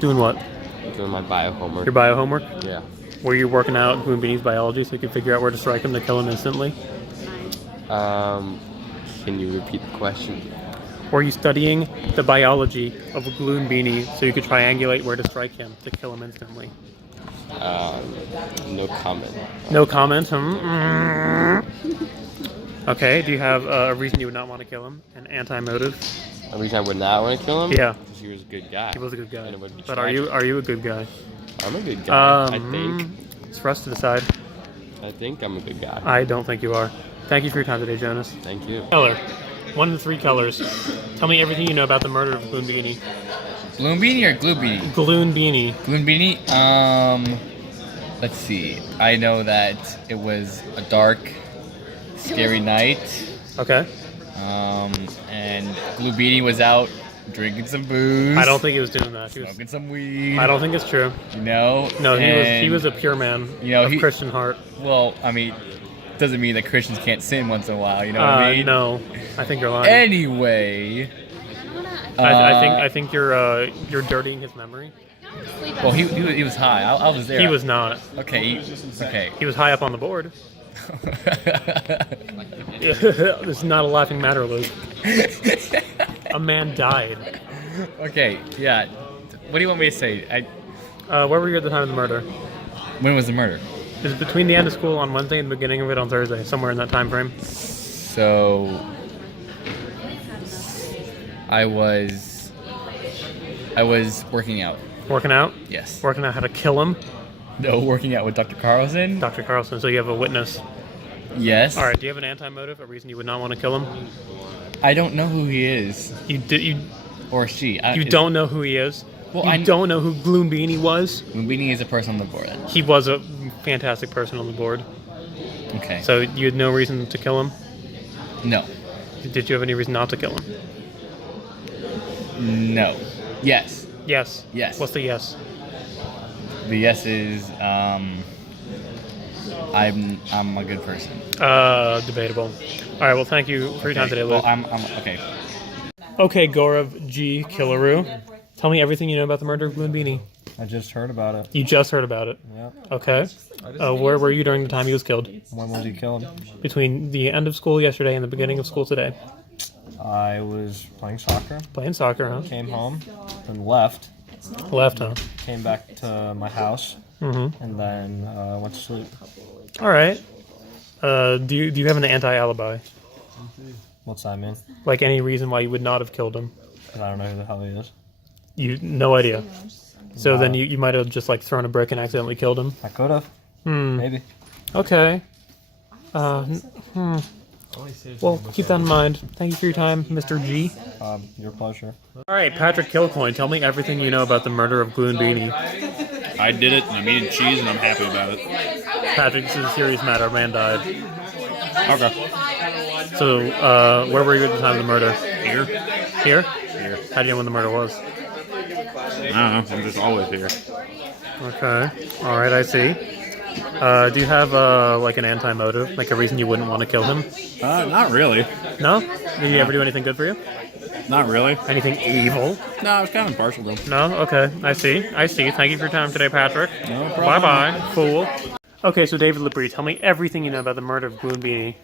Doing what? Doing my bio homework. Your bio homework? Yeah. Were you working out Gloonbini's biology so you could figure out where to strike him to kill him instantly? Can you repeat the question? Were you studying the biology of Gloonbini so you could triangulate where to strike him to kill him instantly? No comment. No comment? Okay, do you have a reason you would not want to kill him? An anti-motive? A reason I would not want to kill him? Yeah. Because he was a good guy. He was a good guy. And it would be But tragic. are you a good guy? I'm a good guy, I think. It's for us to decide. I think I'm a good guy. I don't think you are. Thank you for your time today, Jonas. Thank you. Keller, one of the 3 Kellers. Tell me everything you know about the murder of Gloonbini. Gloonbini or Gloonbini? Gloonbini. Gloonbini? Let's see. I know that it was a dark, scary night. Okay. And Gloonbini was out drinking some booze. I don't think he was doing that. He was smoking some weed. I don't think it's true. You know? No, he and, was a pure man. You know, of Christian heart. Well, I mean, doesn't mean that Christians can't sin once in a while. You know what I mean? No, I think you're lying. Anyway, I think you're dirtying his memory. Well, he was high. I was there. He was not. Okay. Okay. He was high up on the board. This is not a laughing matter, Luke. A man died. Okay. Yeah. What do you want me to say? Where were you at the time of the murder? When was the murder? It was between the end of school on Wednesday and the beginning of it on Thursday, somewhere in that time frame. So I was working out. Working out? Yes. Working out how to kill him? No, working out with Dr. Carlson. Dr. Carlson, so you have a witness. Yes. Alright, do you have an anti-motive, a reason you would not want to kill him? I don't know who he is. You or she. You don't know who he is? Well, I don't know who Gloonbini was? Gloonbini is a person on the board. He was a fantastic person on the board. Okay. So you had no reason to kill him? No. Did you have any reason not to kill him? No. Yes. Yes. Yes. What's the yes? The yes is I'm a good person. Debatable. All right. Well, thank you for your time today, Luke. Well, I'm okay. Okay, Gaurav G. Killaroo. Tell me everything you know about the murder of Gloonbini. I just heard about it. You just heard about it? Yeah. Okay. Where were you during the time he was killed? When was he killed? Between the end of school yesterday and the beginning of school today. I was playing soccer. Playing soccer, huh? Came home and left. Left, huh? Came back to my house. Mm-hmm. And then went to sleep. All right. Do you have an anti-alibi? What's that mean? Like any reason why you would not have killed him? I don't know who the hell he is. No idea. So No. then you might have just like thrown a brick and accidentally killed him. I could have. Maybe. Okay. Well, keep that in mind. Thank you for your time, Mr. G. Your pleasure. All right, Patrick Kilcoyne, tell me everything you know about the murder of Gloonbini. I did it, and I'm eating cheese, and I'm happy about it. Patrick, this is a serious matter. A man died. Okay. So, where were you at the time of the murder? Here. Here? Here. How do you know when the murder was? I don't know. I'm just always here. Okay. All right, I see. Do you have like an anti-motive, like a reason you wouldn't want to kill him? Not really. No? Did he ever do anything good for you? Not really. Anything evil? No, I was kind of impartial to him. No? Okay. I see. Thank you for your time today, Patrick. No problem. Bye-bye, fool. Okay, so David Labrie, tell me everything you know about the murder of Gloonbini.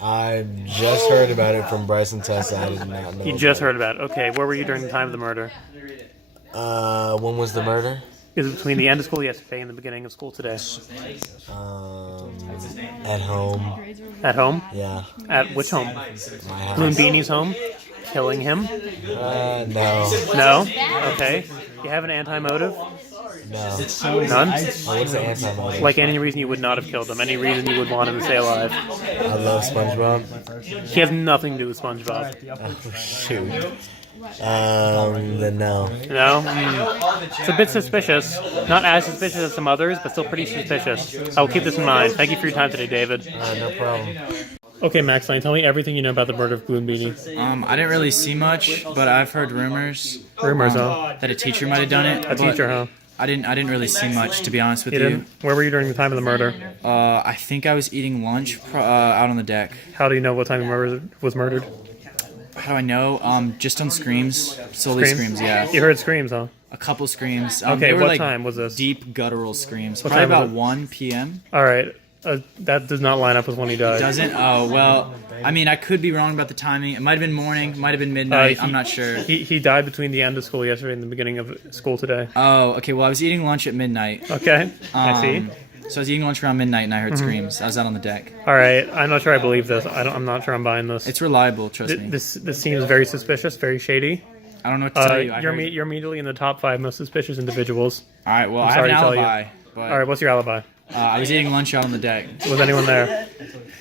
I just heard about it from Bryson Tessa. I did not know. You just heard about it. Okay, where were you during the time of the murder? When was the murder? Is it between the end of school yesterday and the beginning of school today? At home. At home? Yeah. At which home? My house. Gloonbini's home? Killing him? No. No? Okay. You have an anti-motive? No. None? What's the anti-motive? Like any reason you would not have killed him? Any reason you would want him to stay alive? I love SpongeBob. He has nothing to do with SpongeBob. Oh, shoot. Then no. No? It's a bit suspicious. Not as suspicious as some others, but still pretty suspicious. I will keep this in mind. Thank you for your time today, David. No problem. Okay, Max Lane, tell me everything you know about the murder of Gloonbini. I didn't really see much, but I've heard rumors. Rumors, huh? That a teacher might have done it. A teacher, huh? I didn't really see much, to be honest with you. Didn't? Where were you during the time of the murder? I think I was eating lunch out on the deck. How do you know what time he was murdered? How do I know? Just on screams. Solely screams, yeah. You heard screams, huh? A couple screams. Okay, they were what like time was this? Deep guttural screams. What Probably time was about it? 1 p.m. All right. That does not line up with when he died. Doesn't? Oh, well, I mean, I could be wrong about the timing. It might have been morning, might have been midnight. I'm not sure. He died between the end of school yesterday and the beginning of school today. Oh, okay. Well, I was eating lunch at midnight. Okay, I see. So I was eating lunch around midnight and I heard Mhm. screams. I was out on the deck. All right, I'm not sure I believe this. I'm not sure I'm buying this. It's reliable, trust me. This seems very suspicious, very shady. I don't know what to tell you. You're immediately in the top 5 most suspicious individuals. All right, well, I'm I have sorry an to tell you. alibi. But All right, what's your alibi? I was eating lunch out on the deck. Was anyone there?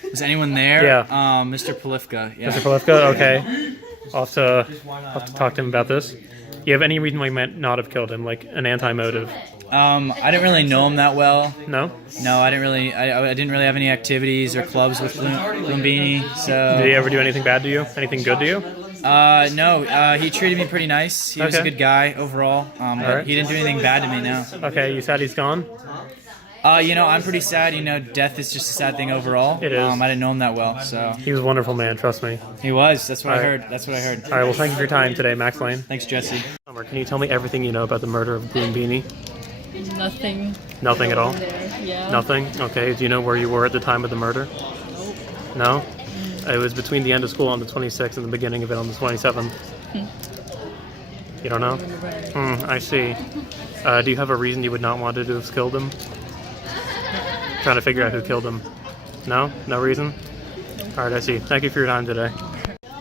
Was anyone there? Yeah. Mr. Polifka. Yeah. Mr. Polifka? Okay. I'll have to talk to him about this. You have any reason why you might not have killed him, like an anti-motive? I didn't really know him that well. No? No, I didn't really. I didn't really have any activities or clubs with Gloonbini. So. Did he ever do anything bad to you? Anything good to you? No. He treated me pretty nice. He was a Okay. good guy overall. But right. he didn't do anything bad to me. No. Okay, you said he's gone? I'm pretty sad. Death is just a sad thing overall. It is. I didn't know him that well, so. He was a wonderful man, trust me. He was. That's what All I right. heard. That's what I heard. All right, well, thank you for your time today, Max Lane. Thanks, Jesse. Summer, can you tell me everything you know about the murder of Gloonbini? Nothing. Nothing at all? Yeah. Nothing? Okay, do you know where you were at the time of the murder? No? It was between the end of school on the 26th and the beginning of it on the 27th. You don't know? I see. Do you have a reason you would not want to have killed him? Trying to figure out who killed him. No? No reason? Alright, I see. Thank you for your time today.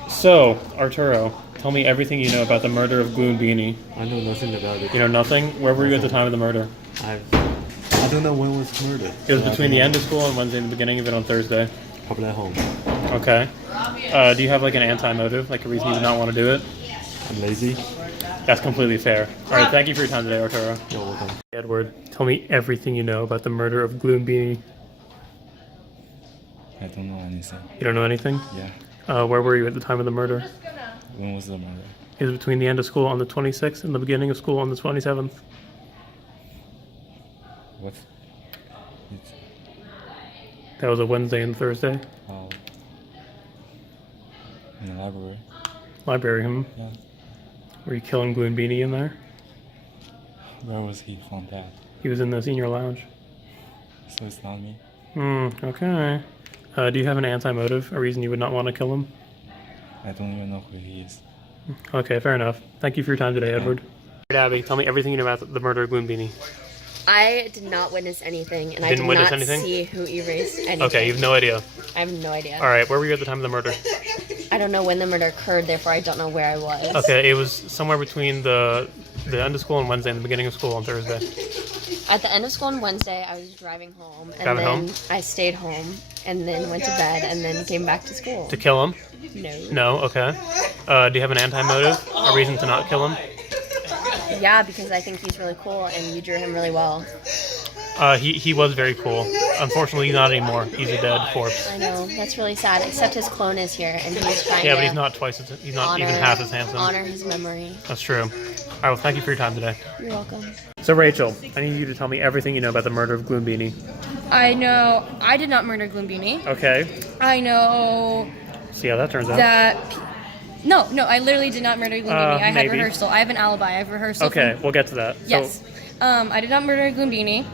So, Arturo, tell me everything you know about the murder of Gloonbini. I know nothing about it. You know nothing? Where were you at the time of the murder? I don't know when was murdered. It was between the end of school on Wednesday and the beginning of it on Thursday. Probably at home. Okay. Do you have like an anti-motive, like a reason you would not want to do it? I'm lazy. That's completely fair. All right, thank you for your time today, Arturo. You're welcome. Edward, tell me everything you know about the murder of Gloonbini. I don't know anything. You don't know anything? Yeah. Where were you at the time of the murder? When was the murder? It was between the end of school on the 26th and the beginning of school on the 27th. What? That was a Wednesday and Thursday. Oh. In the library. Library, Yeah. Were you killing Gloonbini in there? Where was he found that? He was in the senior lounge. So it's not me? Okay. Do you have an anti-motive, a reason you would not want to kill him? I don't even know who he is. Okay, fair enough. Thank you for your time today, Edward. Abby, tell me everything you know about the murder of Gloonbini. I did not witness anything, and I Didn't did witness not anything? see who erased anything. Okay, you have no idea. I have no idea. All right, where were you at the time of the murder? I don't know when the murder occurred, therefore I don't know where I was. Okay, it was somewhere between the end of school on Wednesday and the beginning of school on Thursday. At the end of school on Wednesday, I was driving home, and Driving then home? I stayed home, and then went to bed, and then came back to school. To kill him? No. No, okay. Do you have an anti-motive, a reason to not kill him? Yeah, because I think he's really cool, and you drew him really well. He was very cool. Unfortunately, not anymore. He's a dead corpse. I know, that's really sad, except his clone is here, and he's trying to Yeah, but he's not he's not even half as handsome. honor his memory. That's true. All right, well, thank you for your time today. You're welcome. So, Rachel, I need you to tell me everything you know about the murder of Gloonbini. I know I did not murder Gloonbini. Okay. I know See how that turns out. that. No, I literally did not murder Gloonbini. I had maybe. rehearsal. I have an alibi. I have rehearsal. Okay, from- we'll get to that. Yes. I did not murder Gloonbini.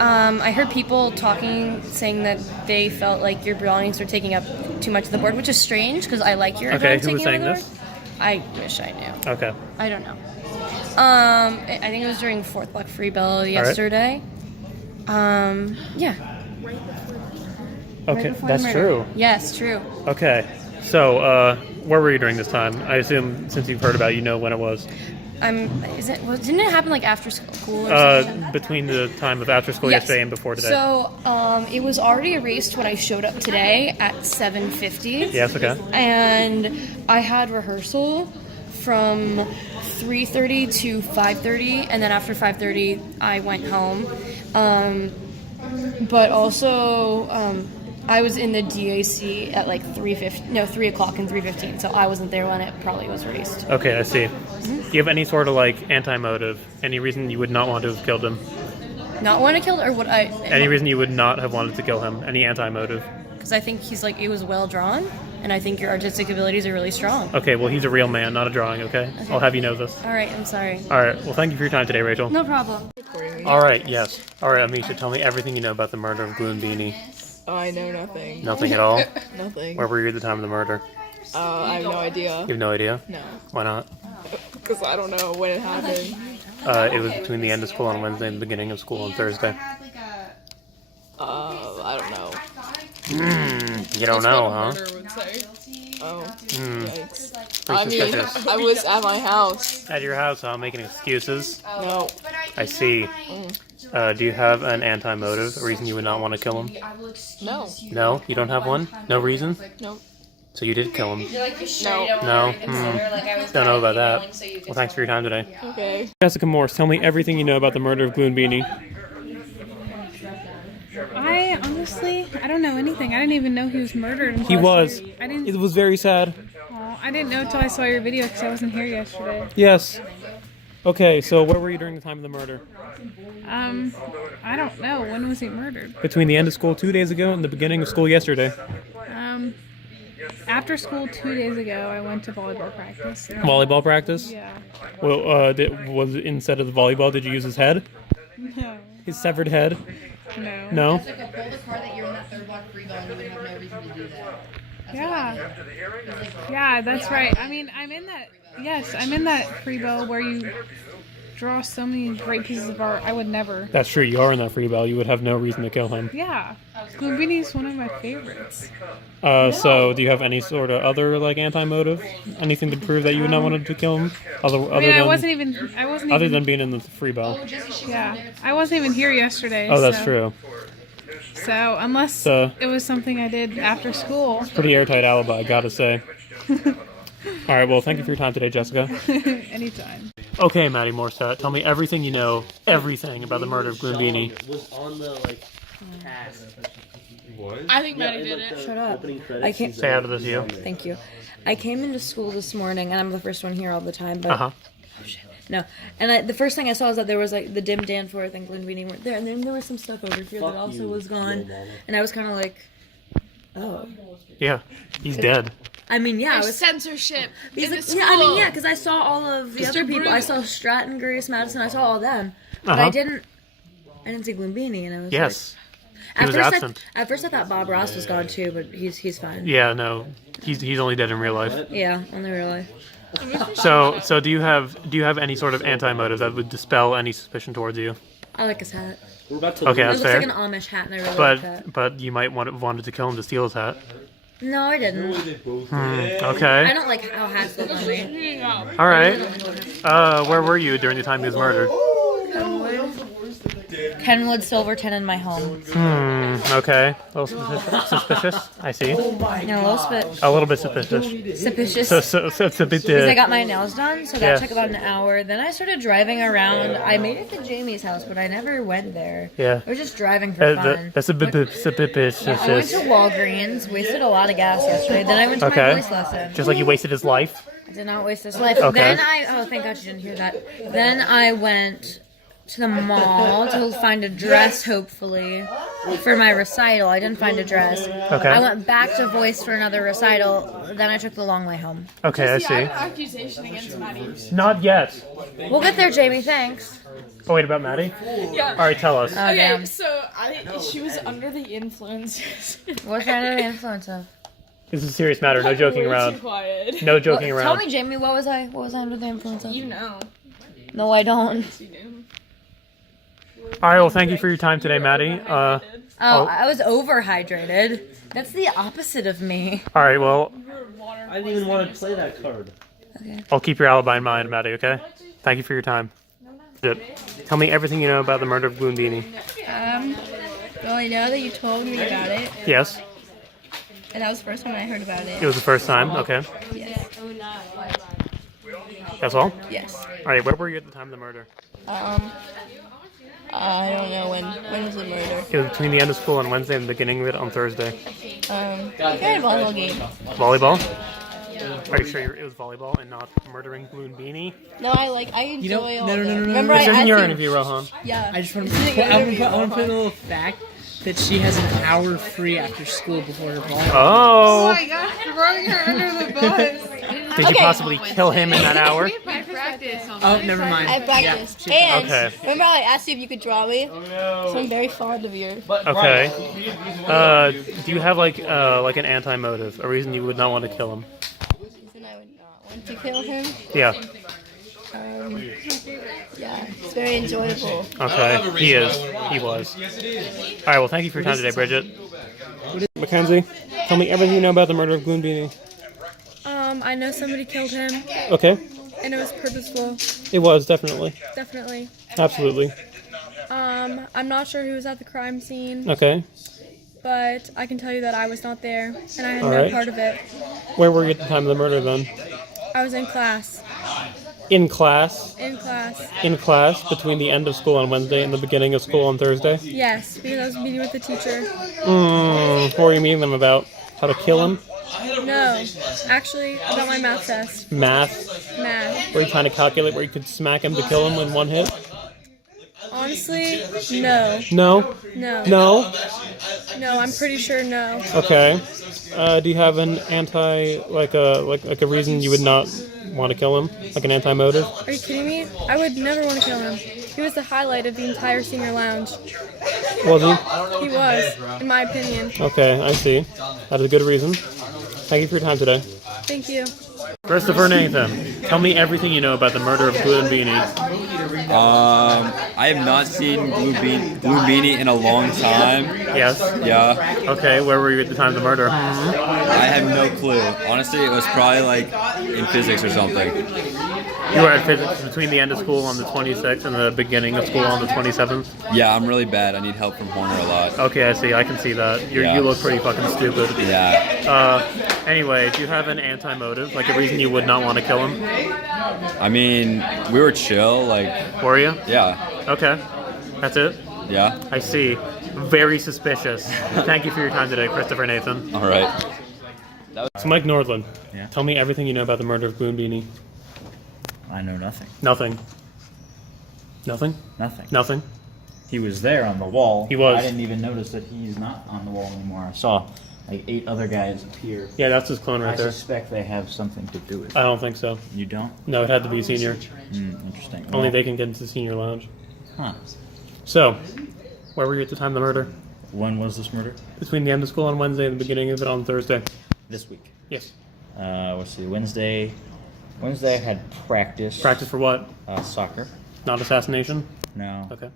I heard people talking, saying that they felt like your belongings were taking up too much of the board, which is strange because I like your Okay, belongings who was taking saying up the this? board. I wish I knew. Okay. I don't know. I think it was during 4th Block Free Bell yesterday. Yeah. Okay, before that's the murder. true. Yes, true. Okay, so where were you during this time? I assume since you've heard about it, you know when it was. Didn't it happen like after school or something? Between the time of after school Yes. yesterday and before today. So it was already erased when I showed up today at 7:50. Yes, okay. And I had rehearsal from 3:30 to 5:30, and then after 5:30 I went home. But also I was in the DAC at like 3 o'clock and 3:15, so I wasn't there when it probably was erased. Okay, I see. Do you have any sort of like anti-motive? Any reason you would not want to have killed him? Not want to kill, or would I? Any reason you would not have wanted to kill him? Any anti-motive? Because I think it was well drawn, and I think your artistic abilities are really strong. Okay, well he's a real man, not a drawing, okay? I'll have you know this. All right, I'm sorry. Alright, well thank you for your time today, Rachel. No problem. Alright, yes. Alright, Amisha, tell me everything you know about the murder of Gloonbini. Oh, I know nothing. Nothing at all? Nothing. Where were you at the time of the murder? I have no idea. You have no idea? No. Why not? Because I don't know when it happened. It was between the end of school on Wednesday and the beginning of school on Thursday. I don't know. You don't know, huh? Murder would say. Oh. Yikes. I Pretty mean, suspicious. I was at my house. At your house, huh? Making excuses? No. I see. Do you have an anti-motive? A reason you would not want to kill him? No. No? You don't have one? No reason? No. So you did kill him? No. No? Don't know about that. Well, thanks for your time today. Okay. Jessica Morse, tell me everything you know about the murder of Gloonbini. I honestly, I don't know anything. I didn't even know he was murdered. He was. I didn't. It was very sad. Oh, I didn't know until I saw your video because I wasn't here yesterday. Yes. Okay, so where were you during the time of the murder? I don't know. When was he murdered? Between the end of school 2 days ago and the beginning of school yesterday. After school 2 days ago, I went to volleyball practice. Volleyball practice? Yeah. Well, was it instead of the volleyball, did you use his head? No. His severed head? No. No? That's like a pull the car that you're in that 3rd block free ball and you would have no reason to do that. Yeah. Yeah, that's right. I mean, I'm in that. Yes, I'm in that free bow where you draw so many great pieces of art. I would never. That's true, you are in that free bell. You would have no reason to kill him. Yeah. Gloonbini's one of my favorites. So do you have any sort of other, like, anti-motive? Anything to prove that you would not want to kill him? I wasn't even. Other than being in the free bell. Yeah. I wasn't even here yesterday. Oh, that's so. true. So, unless it was something I did after school. Pretty airtight alibi, I gotta say. Alright, well, thank you for your time today, Jessica. Anytime. Okay, Maddie Morset, tell me everything you know, everything about the murder of Gloonbini. Was on the, like, cast. I think Maddie did it. Shut up. I can't say out of this you. Thank you. I came into school this morning, and I'm the first one here all the time, but... Uh-huh. Oh, shit. No. And the first thing I saw was that there was, like, the Dim Danforth and Gloonbini weren't there, and then there was some stuff over here that also was gone. And I was kind of like, oh. Yeah, he's dead. I mean, yeah. There's censorship in the school. Yeah, I mean, yeah, because I saw all of the other people. I saw Stratton, Grace, Madison. I saw all them. But I didn't see Gloonbini, and I was yes. Like... He was absent. At first I thought Bob Ross was gone, too, but he's fine. Yeah, no. He's only dead in real life. Yeah, only real life. So do you have any sort of anti-motive that would dispel any suspicion towards you? I like his hat. Okay, that's fair. It looks fair. like an Amish hat, and I really like that. But you might wanted to kill him to steal his hat. No, I didn't. Okay. I don't like how hats look on me. All right. Where were you during the time he was murdered? Kenwood, Silverton, and my home. Okay. A little suspicious. I see. Yeah, a little bit suspicious. Suspicious. So it's a bit. Because I got my nails done, so that took about an hour. Then I started driving around. I made it to Jamie's house, but I never went there. Yeah. I was just driving for fun. That's a bit suspicious. I went to Walgreens, wasted a lot of gas yesterday. Then I went to my voice lesson. Just like you wasted his life. I did not waste his life. Okay. Then thank God you didn't hear that. Then I went to the mall to find a dress, hopefully, for my recital. I didn't find a dress. Okay. I went back to voice for another recital. Then I took the long way home. Okay, I see. I have an accusation against Maddie. Not yet. We'll get there, Jamie. Thanks. Oh, wait, about Maddie? Yeah. All right, tell us. Okay, so she was under the influence. What kind of influence of? This is a serious matter. No joking around. Too quiet. No joking around. Tell me, Jamie. What was I under the influence of? You know. No, I don't. All right, well, thank you for your time today, Maddie. I was overhydrated. That's the opposite of me. All right, well, I didn't even want to play that card. Okay. I'll keep your alibi in mind, Maddie, okay? Thank you for your time. Good. Tell me everything you know about the murder of Gloonbini. Well, I know that you told me about it, Yes? and that was the first time I heard about it. It was the first time? Okay. Yes. That's all? Yes. All right, where were you at the time of the murder? I don't know when was the murder. It was between the end of school on Wednesday and the beginning of it on Thursday. Kind of volleyball game. Volleyball? Are you sure it was volleyball and not murdering Gloonbini? No, I enjoy all that. No. Remember This I isn't your asked interview, Rohan. Yeah. I just want to This isn't your interview, I want to put a Rohan. little fact that she has an hour free after school before her volleyball. Oh. Oh my gosh, throwing her under the bus. Did you possibly kill him in that hour? I practiced. Oh, never mind. I practiced. Yeah, and Okay. remember how I asked you if you could draw me? So I'm very fond of yours. Okay. Do you have like an anti-motive, a reason you would not want to kill him? Reason I would not want to kill him? Yeah. Yeah, it's very enjoyable. Okay. He is. He was. All right. Well, thank you for your time today, Bridget. Mackenzie, tell me everything you know about the murder of Gloonbini. I know somebody killed him, Okay. and it was purposeful. It was definitely. Definitely. Absolutely. I'm not sure who was at the crime scene, Okay. but I can tell you that I was not there, and I had All no right. part of it. Where were you at the time of the murder then? I was in class. In class? In class. In class between the end of school on Wednesday and the beginning of school on Thursday? Yes, because I was meeting with the teacher. What were you meeting them about? How to kill him? No, actually, about my math test. Math? Math. Were you trying to calculate where you could smack him to kill him in one hit? Honestly, no. No? No. No? No, I'm pretty sure no. Okay. Do you have an like a reason you would not want to kill him? Like an anti-motive? Are you kidding me? I would never want to kill him. He was the highlight of the entire senior lounge. Was he? He was, in my opinion. Okay, I see. That is a good reason. Thank you for your time today. Thank you. Christopher Nathan, tell me everything you know about the murder of Gloonbini. I have not seen Gloonbini in a long time. Yes? Yeah. Okay, where were you at the time of the murder? I have no clue. Honestly, it was probably like in physics or something. You were at physics between the end of school on the 26th and the beginning of school on the 27th? Yeah, I'm really bad. I need help from Horner a lot. Okay, I see. I can see that. Yeah. You look pretty fucking stupid. Yeah. Anyway, do you have an anti-motive? Like a reason you would not want to kill him? I mean, we were chill, like... Were you? Yeah. Okay. That's it? Yeah. I see. Very suspicious. Thank you for your time today, Christopher Nathan. All right. So Mike Nordland, Yeah. tell me everything you know about the murder of Gloonbini. I know nothing. Nothing. Nothing? Nothing. Nothing? He was there on the wall. He was. I didn't even notice that he's not on the wall anymore. I saw like 8 other guys appear. Yeah, that's his clone right I there. suspect they have something to do with it. I don't think so. You don't? No, it had to be a senior. Interesting. Only Well, they can get into the senior lounge. Huh. So, where were you at the time of the murder? When was this murder? Between the end of school on Wednesday and the beginning of it on Thursday. This week. Yes. Let's see. Wednesday I had practice. Practice for what? Soccer. Not assassination? No. Okay.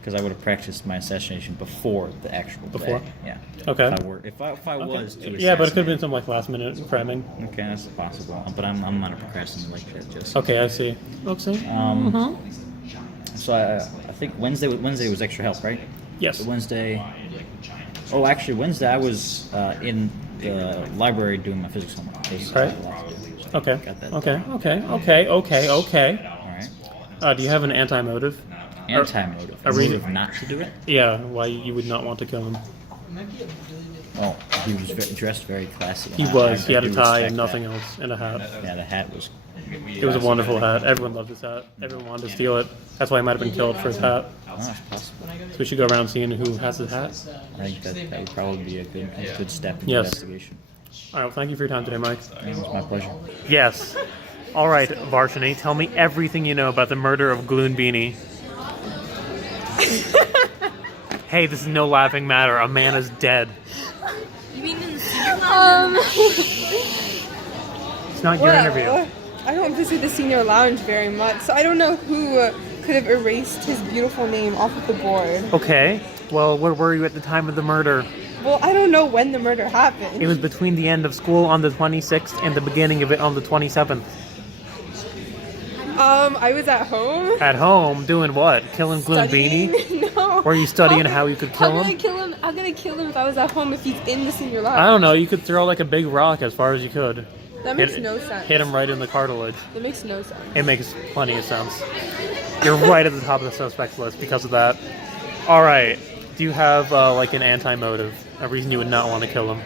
Because I would have practiced my assassination before the actual Before? day. Yeah. Okay. If I was to Yeah, but it could have been some like last minute framing. Okay, that's possible. But I'm not a procrastinator like that. Just. Okay, I see. Okay. So I think Wednesday was extra help, right? Yes. So Wednesday. Oh, actually, Wednesday I was in the library doing my physics homework. Right. Okay. Got that. Okay. All right. Do you have an anti-motive? Anti-motive. A reason motive not to do it? Yeah, why you would not want to kill him. Oh, he was dressed very classy. He was. He had a do tie respect and nothing that. else, and a hat. Yeah, the hat was. It was a wonderful hat. Everyone loved his hat. Everyone wanted to steal it. That's why he might have been killed for his hat. Oh, that's possible. So we should go around seeing who has his hat. I think that would probably be a good step in the Yes. investigation. All right. Well, thank you for your time today, Mike. It was my pleasure. Yes. All right, Varshini, tell me everything you know about the murder of Gloonbini. Hey, this is no laughing matter. A man is dead. You mean in the senior lounge? It's not your interview. I don't visit the senior lounge very much, so I don't know who could have erased his beautiful name off of the board. Okay. Well, where were you at the time of the murder? Well, I don't know when the murder happened. It was between the end of school on the 26th and the beginning of it on the 27th. I was at home. At home, doing what? Killing Gloonbini? No. Were you studying how you could kill him? I'm gonna kill him if I was at home if he's in the senior lounge. I don't know. You could throw like a big rock as far as you could. That makes no sense. Hit him right in the cartilage. It makes no sense. It makes plenty of sense. You're right at the top of the suspect list because of that. All right. Do you have like an anti-motive? A reason you would not want to kill him?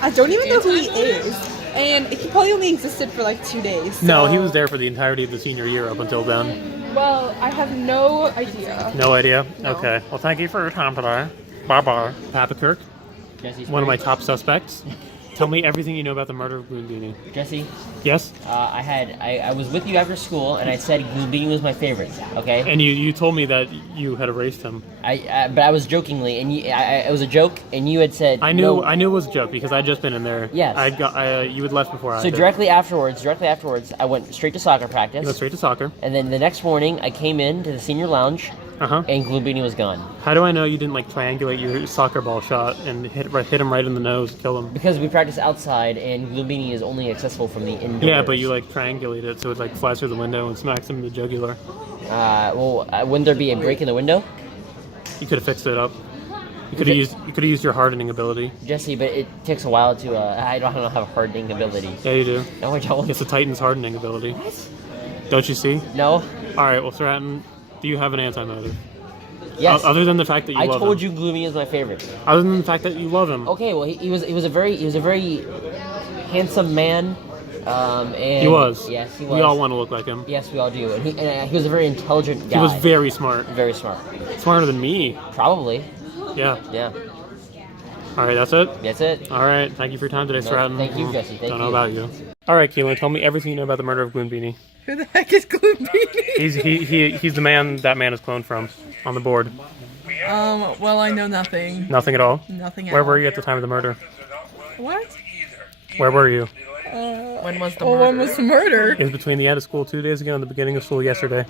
I don't even know who he is. And he probably only existed for like 2 days. So. No, he was there for the entirety of the senior year up until then. Well, I have no idea. No idea? No. Okay. Well, thank you for your time today. Bye-bye. Papa Kirk, one of my top suspects. Tell me everything you know about the murder of Gloonbini. Jesse? Yes? I was with you after school, and I said Gloonbini was my favorite, okay? And you told me that you had erased him. But I was jokingly, and it was a joke, and you had said I knew it was a joke because I'd just been in there. Yes. You had left before I did. So directly afterwards, I went straight to soccer practice. You went straight to soccer. And then the next morning, I came in to the senior lounge, and Gloonbini was gone. How do I know you didn't like triangulate your soccer ball shot and hit him right in the nose, kill him? Because we practice outside, and Gloonbini is only accessible from the indoors. Yeah, but you like triangulate it so it like flies through the window and smacks him in the jugular. Wouldn't there be a break in the window? You could have fixed it up. You could have used your hardening ability. Jesse, but it takes a while to. I don't have hardening ability. Yeah, you do. No, I don't. It's the Titan's hardening ability. Don't you see? No. All right. Well, Stratton, do you have an anti-motive? Yes. Other than the fact that you love him. I told you Gloonbini is my favorite. Other than the fact that you love him. Okay. Well, he was a very handsome man. And he was. Yes, he was. We all want to look like him. Yes, we all do. And he was a very intelligent guy. He was very smart. Very smart. Smarter than me. Probably. Yeah. Yeah. All right, that's it? That's it. All right, thank you for your time today, Stratton. Thank you, Jesse. Thank you. Don't know about you. All right, Keelan, tell me everything you know about the murder of Gloonbini. Who the heck is Gloonbini? He's the man that man is cloned from on the board. Well, I know nothing. Nothing at all? Nothing at Where all. were you at the time of the murder? What? Where were you? When was the murder? When was the murder? It was between the end of school 2 days ago and the beginning of school yesterday.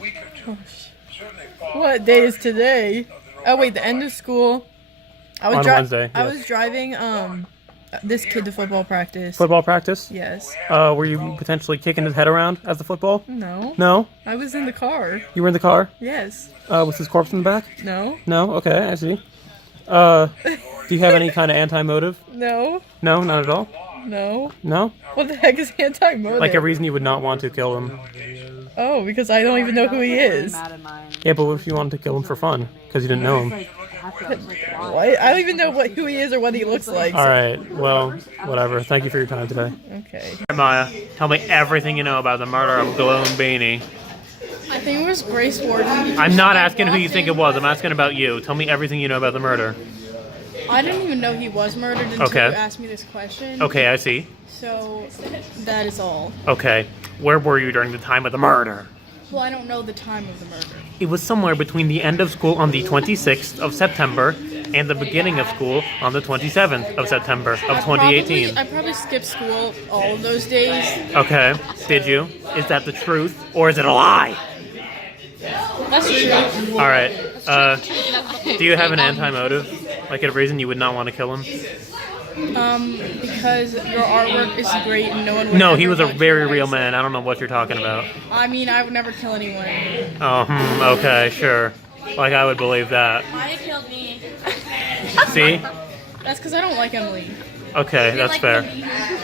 What day is today? Oh wait, the end of school. On Wednesday. I yes. was driving this kid to football practice. Football practice? Yes. Were you potentially kicking his head around as the football? No. No? I was in the car. You were in the car? Yes. Was his corpse in the back? No. No? Okay, I see. Do you have any kind of anti-motive? No. No, not at all? No. No? What the heck is anti-motive? Like a reason you would not want to kill him. Oh, because I don't even know who he is. Yeah, but what if you wanted to kill him for fun? Because you didn't know him. What? I don't even know who he is or what he looks like. Alright, well, whatever. Thank you for your time today. Okay. Maya, tell me everything you know about the murder of Gloonbini. I think it was Grace Warden. I'm not asking who you think it was. I'm asking about you. Tell me everything you know about the murder. I didn't even know he was murdered until Okay. you asked me this question. Okay, I see. So, that is all. Okay, where were you during the time of the murder? Well, I don't know the time of the murder. It was somewhere between the end of school on the 26th of September and the beginning of school on the 27th of September of 2018. I probably skipped school all of those days. Okay, did you? Is that the truth or is it a lie? That's true. All right. Do you have an anti-motive? Like a reason you would not want to kill him? Because your artwork is great and no one would No, ever he was a want very to real erase it. man. I don't know what you're talking about. I mean, I would never kill anyone. Oh, okay, sure. Like I would believe that. Maya killed me. See? That's because I don't like Emily. Okay, that's fair.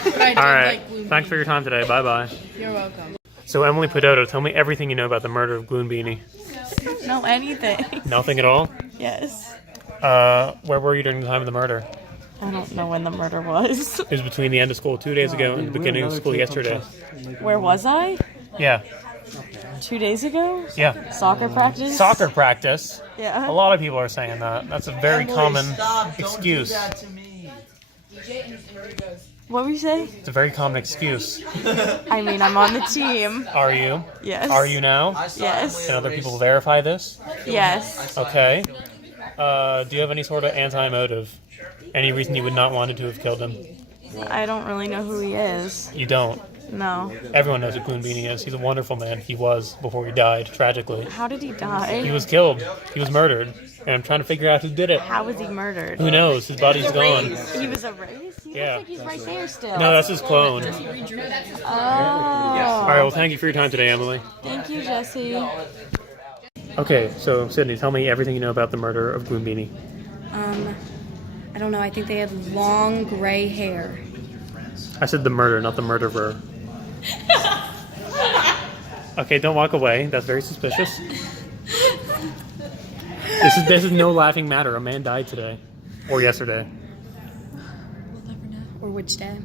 But I do All right. like Gloonbini. Thanks for your time today. Bye-bye. You're welcome. So, Emily Pedoto, tell me everything you know about the murder of Gloonbini. I don't know anything. Nothing at all? Yes. Where were you during the time of the murder? I don't know when the murder was. It was between the end of school 2 days ago and the beginning of school yesterday. Where was I? Yeah. 2 days ago? Yeah. Soccer practice? Soccer practice? Yeah. A lot of people are saying that. That's a very common excuse. What were you saying? It's a very common excuse. I mean, I'm on the team. Are you? Yes. Are you now? Yes. Can other people verify this? Yes. Okay. Do you have any sort of anti-motive? Any reason you would not want to have killed him? I don't really know who he is. You don't? No. Everyone knows who Gloonbini is. He's a wonderful man. He was before he died, tragically. How did he die? He was killed. He was murdered. And I'm trying to figure out who did it. How was he murdered? Who knows? His body's gone. He was erased? He Yeah. looks like he's right there still. No, that's his clone. Oh. All right, well, thank you for your time today, Emily. Thank you, Jesse. Okay, so Sydney, tell me everything you know about the murder of Gloonbini. I don't know. I think they had long gray hair. I said the murder, not the murderer. Okay, don't walk away. That's very suspicious. This is no laughing matter. A man died today. Or yesterday. Or which day?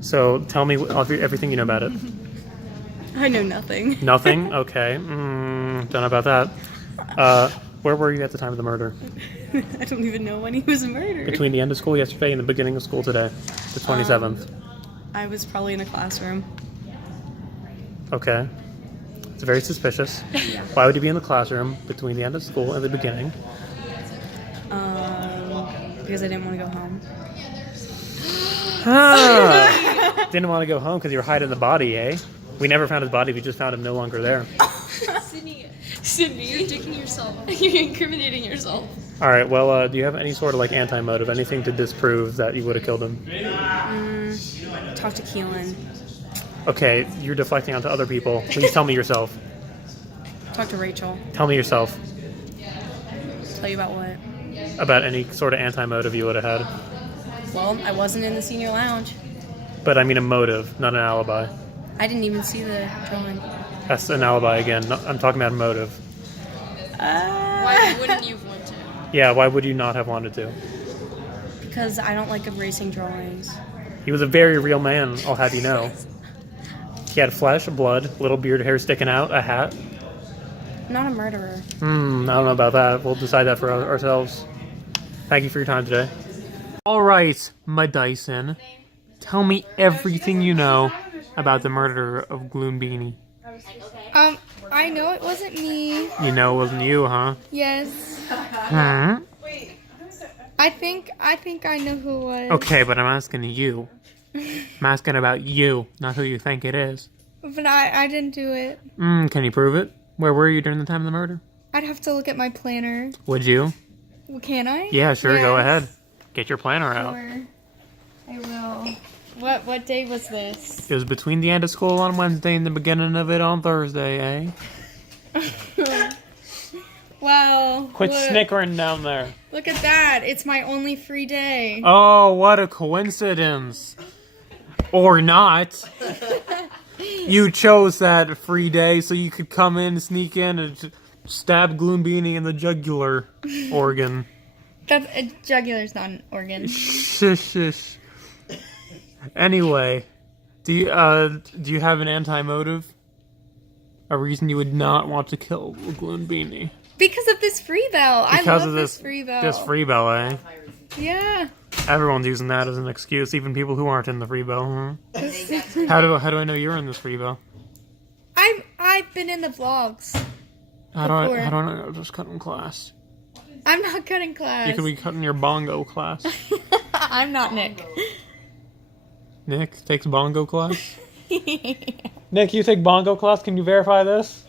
So tell me everything you know about it. I know nothing. Nothing? Okay. Don't know about that. Where were you at the time of the murder? I don't even know when he was murdered. Between the end of school yesterday and the beginning of school today, the 27th. I was probably in a classroom. Okay. It's very suspicious. Why would you be in the classroom between the end of school and the beginning? Because I didn't want to go home. Didn't want to go home because you were hiding the body, eh? We never found his body. We just found him no longer there. Sydney, you're dicking yourself. You're incriminating yourself. All right. Well, do you have any sort of like anti-motive, anything to disprove that you would have killed him? Talk to Keelan. Okay, you're deflecting onto other people. Please tell me yourself. Talk to Rachel. Tell me yourself Tell you about what? about any sort of anti-motive you would have had. Well, I wasn't in the senior lounge. But I mean a motive, not an alibi. I didn't even see the drawing. That's an alibi again. I'm talking about a motive. Why wouldn't you want to? Yeah, why would you not have wanted to? Because I don't like erasing drawings. He was a very real man, I'll have you know. He had flesh, blood, little beard hair sticking out, a hat. I'm not a murderer. I don't know about that. We'll decide that for ourselves. Thank you for your time today. All right, my Dyson. Tell me everything you know about the murder of Gloonbini. I know it wasn't me. You know it wasn't you, huh? Yes. Hmm? I think I know who it was. Okay, but I'm asking you. I'm asking about you, not who you think it is. But I didn't do it. Can you prove it? Where were you during the time of the murder? I'd have to look at my planner. Would you? Well, can I? Yeah, sure, Yes. go ahead. Get your planner out. Sure. I will. What day was this? It was between the end of school on Wednesday and the beginning of it on Thursday, eh? Wow. Quit look, snickering down there. Look at that. It's my only free day. Oh, what a coincidence. Or not. You chose that free day so you could come in, sneak in, and stab Gloonbini in the jugular organ. That's a jugular's not an organ. Shush. Anyway, do you have an anti-motive? A reason you would not want to kill Gloonbini? Because of this free bell. I love this free bell. This free bell, eh? Yeah. Everyone's using that as an excuse, even people who aren't in the free bell, huh? How do I know you're in this free bell? I've been in the vlogs. How do I know? Just cutting class. I'm not cutting class. You could be cutting your bongo class. I'm not Nick. Nick takes bongo class? Nick, you take bongo class? Can you verify this?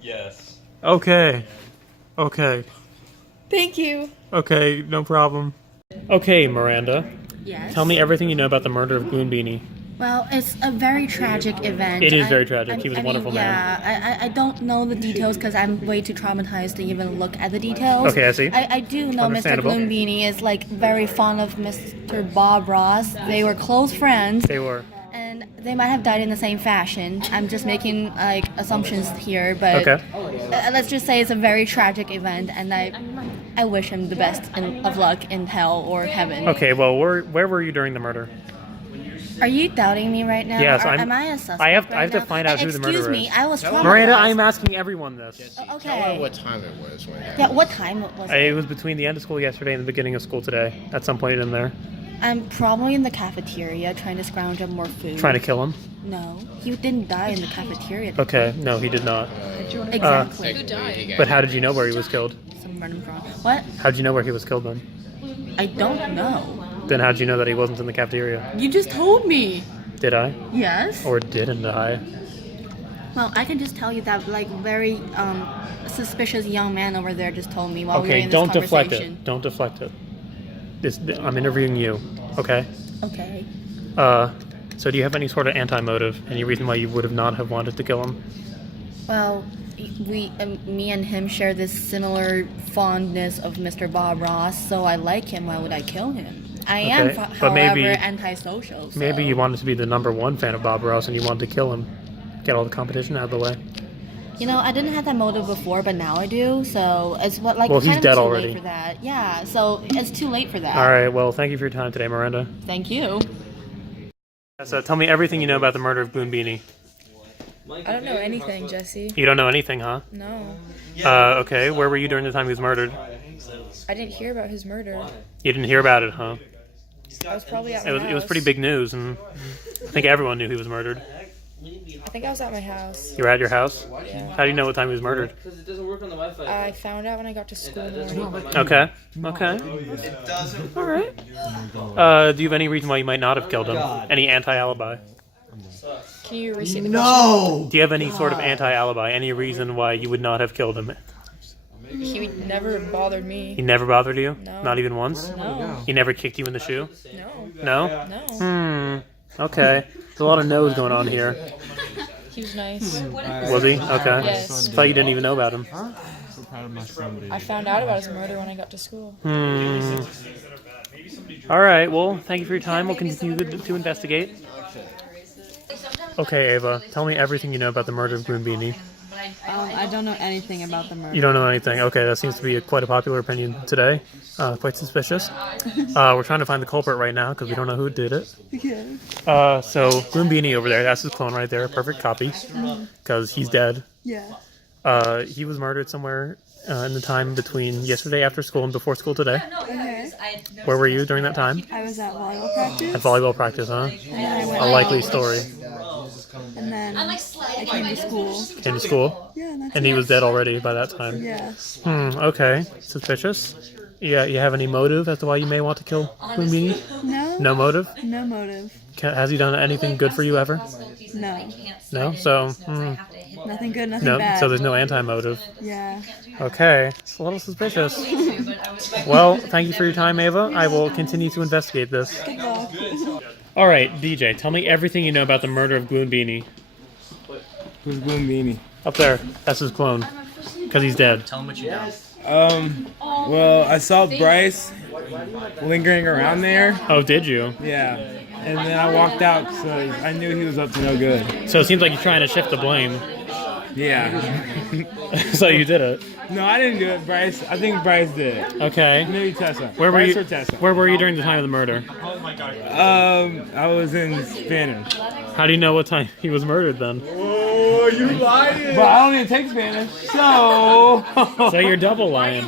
Yes. Okay. Thank you. Okay, no problem. Okay, Miranda. Yes? Tell me everything you know about the murder of Gloonbini. Well, it's a very tragic event. It is very tragic. He was a wonderful man. Yeah, I don't know the details because I'm way too traumatized to even look at the details. Okay, I see. I do know Mr. Understandable. Gloonbini is like very fond of Mr. Bob Ross. They were close friends. They were. And they might have died in the same fashion. I'm just making like assumptions here, but Okay. Let's just say it's a very tragic event, and I wish him the best of luck in hell or heaven. Okay, well, where were you during the murder? Are you doubting me right now? Yes, or I'm. am I a suspect I have right to now? find out who the murderer is. Excuse me, I was traumatized. Miranda, I'm asking everyone this. Okay. Tell her what time it was when it happened. Yeah, what time was it? It was between the end of school yesterday and the beginning of school today. At some point in there. I'm probably in the cafeteria trying to scrounge up more food. Trying to kill him? No, he didn't die in the cafeteria. Okay, no, he did not. Exactly. Who died? But how did you know where he was killed? Some random drama. What? How did you know where he was killed then? I don't know. Then how did you know that he wasn't in the cafeteria? You just told me. Did I? Yes. Or didn't I? Well, I can just tell you that like very suspicious young man over there just told me while we were Okay, in this don't deflect conversation. it. Don't deflect it. I'm interviewing you, okay? Okay. So do you have any sort of anti-motive? Any reason why you would have not have wanted to kill him? Well, me and him share this similar fondness of Mr. Bob Ross, so I like him. Why would I kill him? I am, Okay, however, but maybe- antisocial. So. Maybe you wanted to be the #1 fan of Bob Ross and you wanted to kill him. Get all the competition out of the way. You know, I didn't have that motive before, but now I do. So it's what like Well, kind he's of dead too already. late for that. Yeah, so it's too late for that. All right, well, thank you for your time today, Miranda. Thank you. So tell me everything you know about the murder of Gloonbini. I don't know anything, Jesse. You don't know anything, huh? No. Okay, where were you during the time he was murdered? I didn't hear about his murder. You didn't hear about it, huh? I was probably at my It was house. pretty big news, and I think everyone knew he was murdered. I think I was at my house. You were at your house? Yeah. How do you know what time he was murdered? I found out when I got to school in the morning. Okay. All right. Do you have any reason why you might not have killed him? Any anti-alibi? Can you restate the Do you have any sort of anti-alibi? Any reason why you would not have killed him? question? He never bothered me. He never bothered you? No. Not even once? No. He never kicked you in the shoe? No. No? No. Okay. There's a lot of no's going on here. He was nice. Was he? Okay. Yes. Thought you didn't even know about him. I found out about his murder when I got to school. All right. Well, thank you for your time. We'll continue to investigate. Okay, Ava. Tell me everything you know about the murder of Gloonbini. I don't know anything about the murder. You don't know anything. Okay, that seems to be quite a popular opinion today. Quite suspicious. We're trying to find the culprit right now because we don't know who did it. Yeah. So Gloonbini over there, that's his clone right there, perfect copy, because he's dead. Yeah. He was murdered somewhere in the time between yesterday after school and before school today. Okay. Where were you during that time? I was at volleyball practice. At volleyball practice, huh? And then I went A likely home. story. And then I came to school. Came to school? Yeah, that's And he it. was dead already by that time? Yeah. Okay. Suspicious. Yeah, you have any motive as to why you may want to kill Gloonbini? No. No motive? No motive. Has he done anything good for you ever? No. No? So, Nothing good, nothing no. bad. So there's no anti-motive. Yeah. Okay. It's a little suspicious. Well, thank you for your time, Ava. I will continue to investigate this. Good luck. All right, DJ, tell me everything you know about the murder of Gloonbini. Who's Gloonbini? Up there. That's his clone. Because he's dead. Tell him what you know. Well, I saw Bryce lingering around there. Oh, did you? Yeah. And then I walked out because I knew he was up to no good. So it seems like you're trying to shift the blame. Yeah. So you did it. No, I didn't do it, Bryce. I think Bryce did it. Okay. Maybe Tessa. Where were Bryce you? or Tessa. Where were you during the time of the murder? I was in Spanish. How do you know what time he was murdered then? Oh, you lying! But I don't even take Spanish, so. So you're double lying.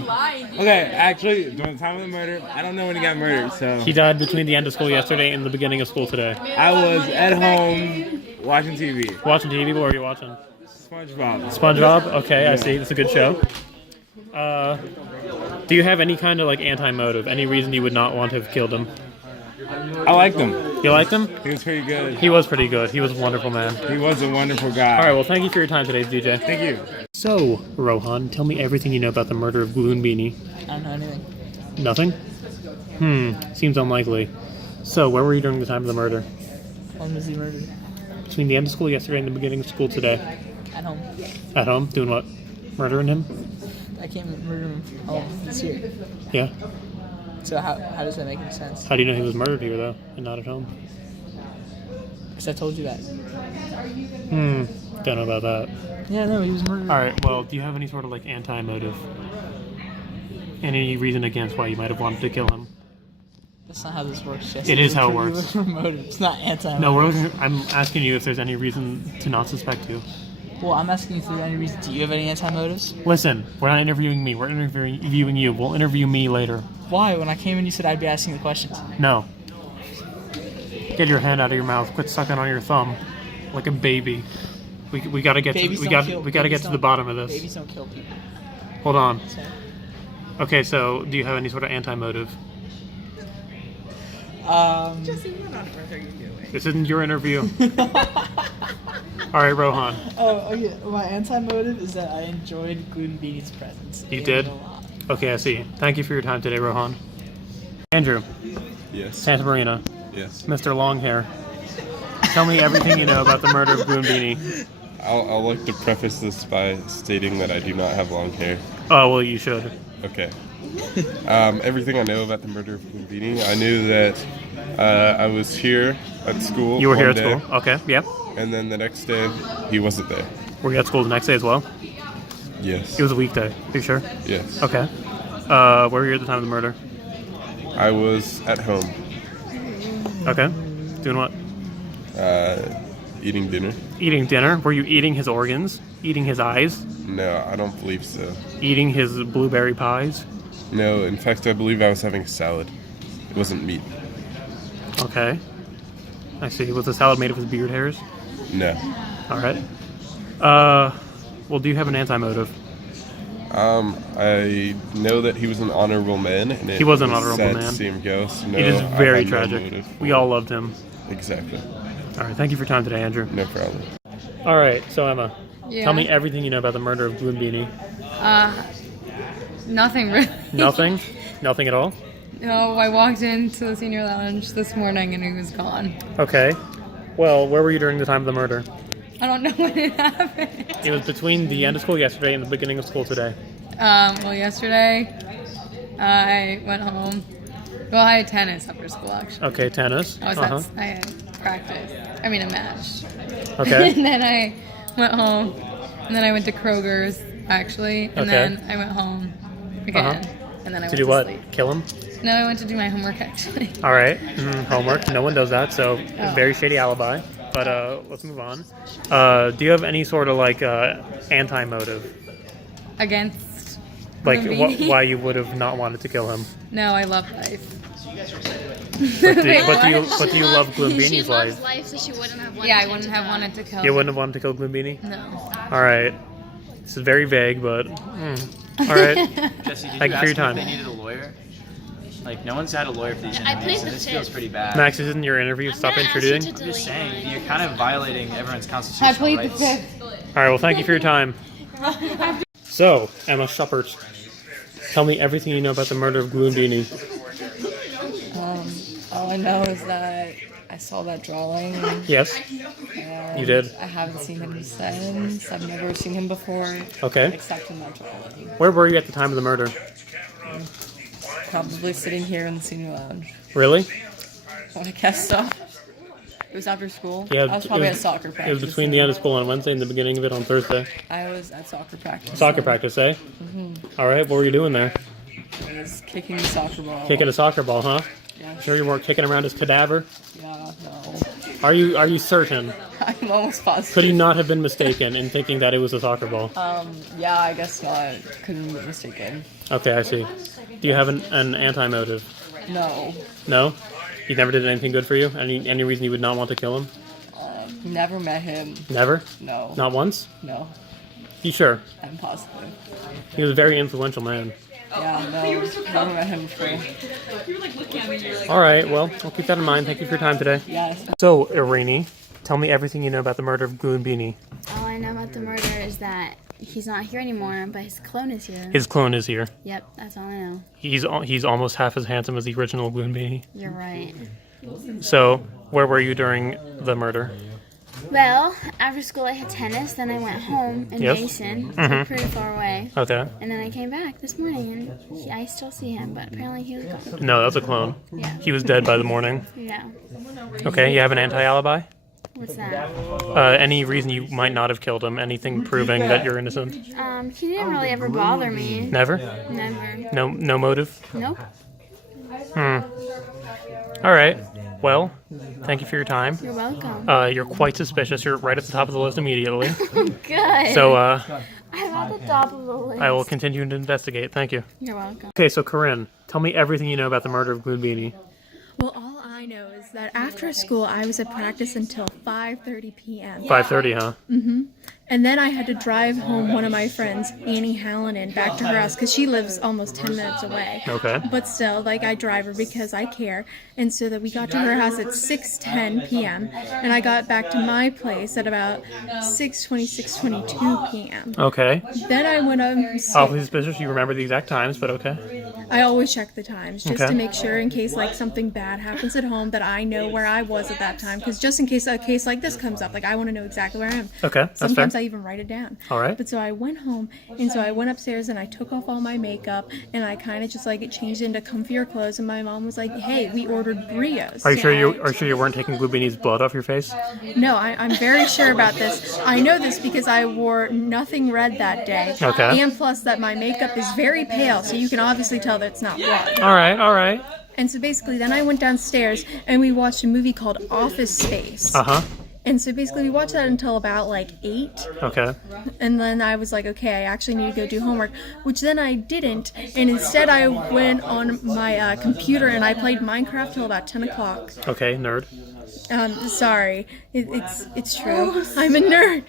Okay, actually, during the time of the murder, I don't know when he got murdered, so. He died between the end of school yesterday and the beginning of school today. I was at home watching TV. Watching TV? What were you watching? SpongeBob. SpongeBob? Okay, I Yeah. see. It's a good show. Do you have any kind of like anti-motive? Any reason you would not want to have killed him? I liked him. You liked him? He was pretty good. He was pretty good. He was a wonderful man. He was a wonderful guy. All right, well, thank you for your time today, DJ. Thank you. So, Rohan, tell me everything you know about the murder of Gloonbini. I don't know anything. Nothing? Seems unlikely. So, where were you during the time of the murder? When was he murdered? Between the end of school yesterday and the beginning of school today. At home. At home? Doing what? Murdering him? I can't murder him. Oh, he's here. Yeah. So how does that make any sense? How do you know he was murdered here, though, and not at home? Because I told you that. Don't know about that. Yeah, no, he was murdered. Alright, well, do you have any sort of, like, anti-motive? Any reason against why you might have wanted to kill him? That's not how this works, Jesse. It is how it You works. look for motive. It's not anti-motive. No, I'm asking you if there's any reason to not suspect you. Well, I'm asking if there's any reason. Do you have any anti-motives? Listen, we're not interviewing me. We're interviewing you. We'll interview me later. Why? When I came in, you said I'd be asking the questions. No. Get your hand out of your mouth. Quit sucking on your thumb like a baby. We gotta get Babies to don't kill- we gotta babies get to the don't- bottom of this. Babies don't kill people. Hold on. So, Okay, so do you have any sort of anti-motive? This isn't your interview. All right, Rohan. Oh, okay. My anti-motive is that I enjoyed Gloonbini's presence. You did? Okay, I see. Thank you for your time today, Rohan. Andrew. Yes. Santa Marina. Yes. Mr. Longhair. Tell me everything you know about the murder of Gloonbini. I'll like to preface this by stating that I do not have long hair. Oh, well, you should. Okay. Everything I know about the murder of Gloonbini, I knew that I was here at school. You were here one at day, school? Okay, yep. And then the next day, he wasn't there. Were you at school the next day as well? Yes. It was a weekday. Are you sure? Yes. Okay. Where were you at the time of the murder? I was at home. Okay. Doing what? Eating dinner. Eating dinner? Were you eating his organs? Eating his eyes? No, I don't believe so. Eating his blueberry pies? No, in fact, I believe I was having a salad. It wasn't meat. Okay. I see. Was the salad made of his beard hairs? No. All right. Well, do you have an anti-motive? I know that he was an honorable man. And He was an honorable sad man. To see him go, so no, It is I very had no tragic. motive. We all loved him. Exactly. All right. Thank you for your time today, Andrew. No problem. All right. So, Emma, Yeah. tell me everything you know about the murder of Gloonbini. Nothing really. Nothing? Nothing at all? No, I walked into the senior lounge this morning and he was gone. Okay. Well, where were you during the time of the murder? I don't know when it happened. It was between the end of school yesterday and the beginning of school today. Well, yesterday I went home. Well, I had tennis after school, actually. Okay, tennis. I had practice. I mean, a match. Okay. And then I went home. And then I went to Kroger's, actually. And then I went home again. And then I went to do to what? sleep. Kill him? No, I went to do my homework, actually. All right. Homework. No one does that, so Oh. very shady alibi. But let's move on. Do you have any sort of like anti-motive? Against Like Gloonbini? why you would have not wanted to kill him? No, I love life. But do you love Gloonbini's life? life, so she wouldn't have wanted Yeah, I wouldn't have wanted to kill You him. wouldn't have wanted to kill Gloonbini? No. All right. This is very vague, but all right. Jesse, did Thank you for your you ask them if time. they needed a lawyer? Like, no one's had a lawyer for these I interviews, played and the this feels fifth. pretty bad. Max, this isn't your interview. Stop intruding. I'm just saying, you're kind of violating everyone's constitutional I played the rights. fifth. All right. Well, thank you for your time. So, Emma Schuppert, tell me everything you know about the murder of Gloonbini. All I know is that I saw that drawing. Yes. And You did? I haven't seen him since. I've never seen him before. Okay. Except in that drawing. Where were you at the time of the murder? Probably sitting here in the senior lounge. Really? Well, I guess so. It was after school. Yeah. I was probably it at soccer practice. It was between the end of school on Wednesday and the beginning of it on Thursday. I was at soccer practice. Soccer practice, eh? Mhm. All right. What were you doing there? I was kicking the soccer ball. Kicking a soccer ball, huh? Yeah. Sure you weren't kicking around his cadaver? Yeah, no. Are you certain? I'm almost positive. Could he not have been mistaken in thinking that it was a soccer ball? Yeah, I guess not. Couldn't be mistaken. Okay, I see. Do you have an anti-motive? No. No? He never did anything good for you? Any reason you would not want to kill him? Never met him. Never? No. Not once? No. You sure? I'm positive. He was a very influential man. Yeah, no. Never met him before. All right, well, I'll keep that in mind. Thank you for your time today. Yes. So, Irini, tell me everything you know about the murder of Gloonbini. All I know about the murder is that he's not here anymore, but his clone is here. His clone is here. Yep, that's all I know. He's almost half as handsome as the original Gloonbini. You're right. So, where were you during the murder? Well, after school I had tennis, then I went home in Yes. Mason, so Mhm. pretty far away. Okay. And then I came back this morning, and I still see him, but apparently he was gone. No, that's a clone. Yeah. He was dead by the morning. Yeah. Okay, you have an anti-alibi? What's that? Any reason you might not have killed him? Anything proving that you're innocent? He didn't really ever bother me. Never? Never. No motive? Nope. All right. Well, thank you for your time. You're welcome. You're quite suspicious. You're right at the top of the list immediately. Good. So, I'm at the top of the list. I will continue to investigate. Thank you. You're welcome. Okay, so Corinne, tell me everything you know about the murder of Gloonbini. Well, all I know is that after school I was at practice until 5:30 p.m. 5:30, huh? Mhm. And then I had to drive home one of my friends, Annie Hallinan, back to her house because she lives almost 10 minutes away. Okay. But still, like, I drive her because I care. And so that we got to her house at 6:10 p.m. And I got back to my place at about 6:20, 6:22 p.m. Okay. Then I went up. Awfully suspicious. You remember the exact times, but okay. I always check the times just Okay. to make sure in case like something bad happens at home that I know where I was at that time. Because just in case a case like this comes up, like I want to know exactly where I am. Okay, that's Sometimes fair. I even write it down. All right. But so I went home, and so I went upstairs and I took off all my makeup and I kind of just like changed into comfier clothes. And my mom was like, "Hey, we ordered brios." Are you So sure I- you weren't taking Gloonbini's blood off your face? No, I'm very sure about this. I know this because I wore nothing red that day. Okay. And plus that my makeup is very pale, so you can obviously tell that it's not blood. All right, all right. And so basically then I went downstairs and we watched a movie called Office Space. Uh-huh. And so basically we watched that until about like 8. Okay. And then I was like, okay, I actually need to go do homework, which then I didn't. And instead I went on my computer and I played Minecraft till about 10 o'clock. Okay, nerd. Sorry, it's true. I'm a nerd.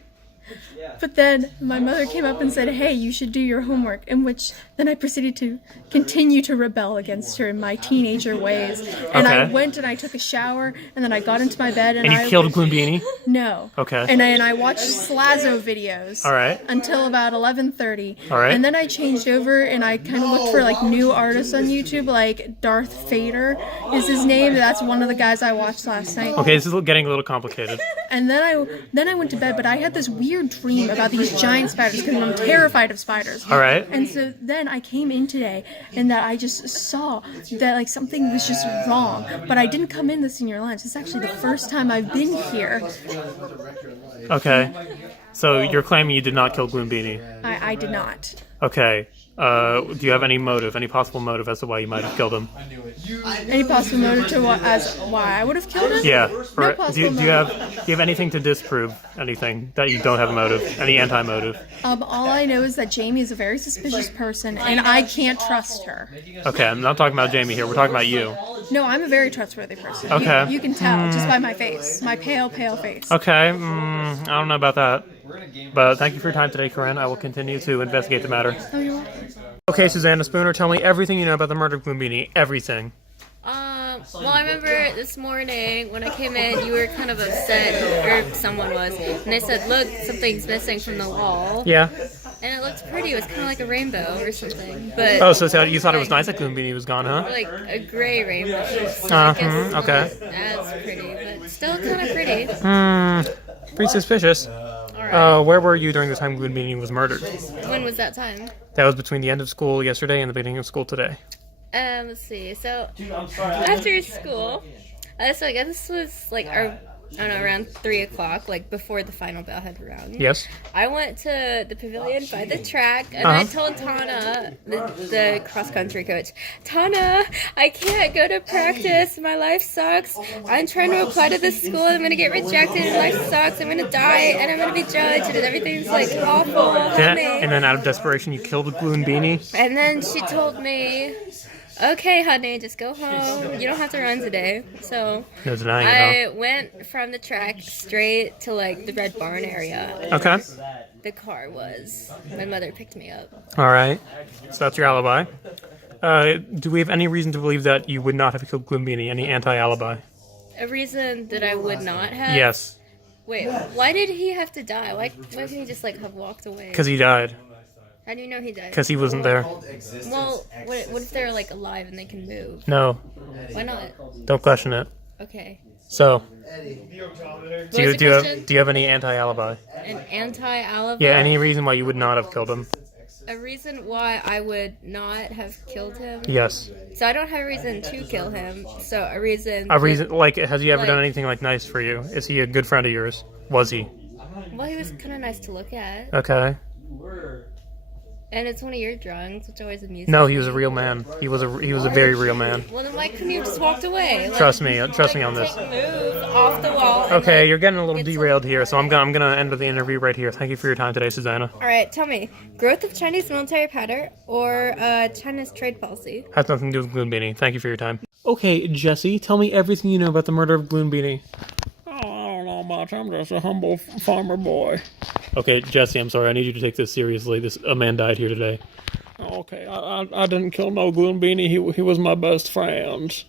But then my mother came up and said, "Hey, you should do your homework," in which then I proceeded to continue to rebel against her in my teenager ways. And I Okay. went and I took a shower, and then I got into my bed and And you I killed Gloonbini? No. Okay. And I watched Slazo videos. All right. Until about 11:30. All right. And then I changed over and I kind of looked for like new artists on YouTube, like Darth Vader is his name. That's one of the guys I watched last night. Okay, this is getting a little complicated. And then I went to bed, but I had this weird dream about these giant spiders because I'm terrified of spiders. All right. And so then I came in today, and that I just saw that like something was just wrong. But I didn't come in the senior lounge. This is actually the first time I've been here. Okay. So you're claiming you did not kill Gloonbini? I did not. Okay. Do you have any motive, any possible motive as to why you might have killed him? Any possible motive to why I would have killed him? Yeah. No Or possible do you have anything to disprove anything that you don't have a motive, any anti-motive? All I know is that Jamie is a very suspicious person, and I can't trust her. Okay, I'm not talking about Jamie here. We're talking about you. No, I'm a very trustworthy person. Okay. You can tell just by my face, my pale, pale face. Okay. I don't know about that. But thank you for your time today, Corinne. I will continue to investigate the matter. Oh, you're welcome. Okay, Susanna Spooner, tell me everything you know about the murder of Gloonbini. Everything. Well, I remember this morning when I came in, you were kind of upset, or someone was, and they said, "Look, something's missing from the wall." Yeah. And it looked pretty. It was kind of like a rainbow or something. But Oh, so you thought it was nice that Gloonbini was gone, huh? like a gray rainbow. So I guess Okay. not as pretty, but still kind of pretty. Pretty suspicious. Where were you during the time Gloonbini was murdered? When was that time? That was between the end of school yesterday and the beginning of school today. Let's see. So after school, so I guess this was like I don't know, around 3 o'clock, like before the final bell had rung. Yes. I went to the pavilion by the track, and I told Tana, the cross country coach, "Tana, I can't go to practice. My life sucks. I'm trying to apply to this school. I'm gonna get rejected. Life sucks. I'm gonna die, and I'm gonna be judged, and everything's like awful." And then out of desperation, you killed Gloonbini? And then she told me, "Okay, honey, just go home. You don't have to run today." So No denying I it, went from the track straight to like the Red Barn area. Okay. The car was. My mother picked me up. All right. So that's your alibi. Do we have any reason to believe that you would not have killed Gloonbini? Any anti-alibi? A reason that I would not have. Yes. Wait, why did he have to die? Why couldn't he just like have walked away? Because he died. How do you know he died? Because he wasn't there. Well, what if they're like alive and they can move? No. Why not? Don't question it. Okay. So, What do was the question? you have any anti-alibi? An anti-alibi? Yeah, any reason why you would not have killed him? A reason why I would not have killed him? Yes. So I don't have a reason to kill him. So a reason. A reason, like, has he ever like- done anything like nice for you? Is he a good friend of yours? Was he? Well, he was kind of nice to look at. Okay. And it's one of your drawings, which always amuses No, me. he was a real man. He was a very real man. Well, then why couldn't you have just walked away? Like, Trust me on this. move off the wall. and, Okay, like, you're getting a little derailed here, so I'm gonna end the interview right here. Thank you for your time today, Susanna. All right, tell me, growth of Chinese military power or China's trade policy? Has nothing to do with Gloonbini. Thank you for your time. Okay, Jesse, tell me everything you know about the murder of Gloonbini. Oh, I don't know much. I'm just a humble farmer boy. Okay, Jesse, I'm sorry. I need you to take this seriously. A man died here today. Okay, I didn't kill no Gloonbini. He was my best friend.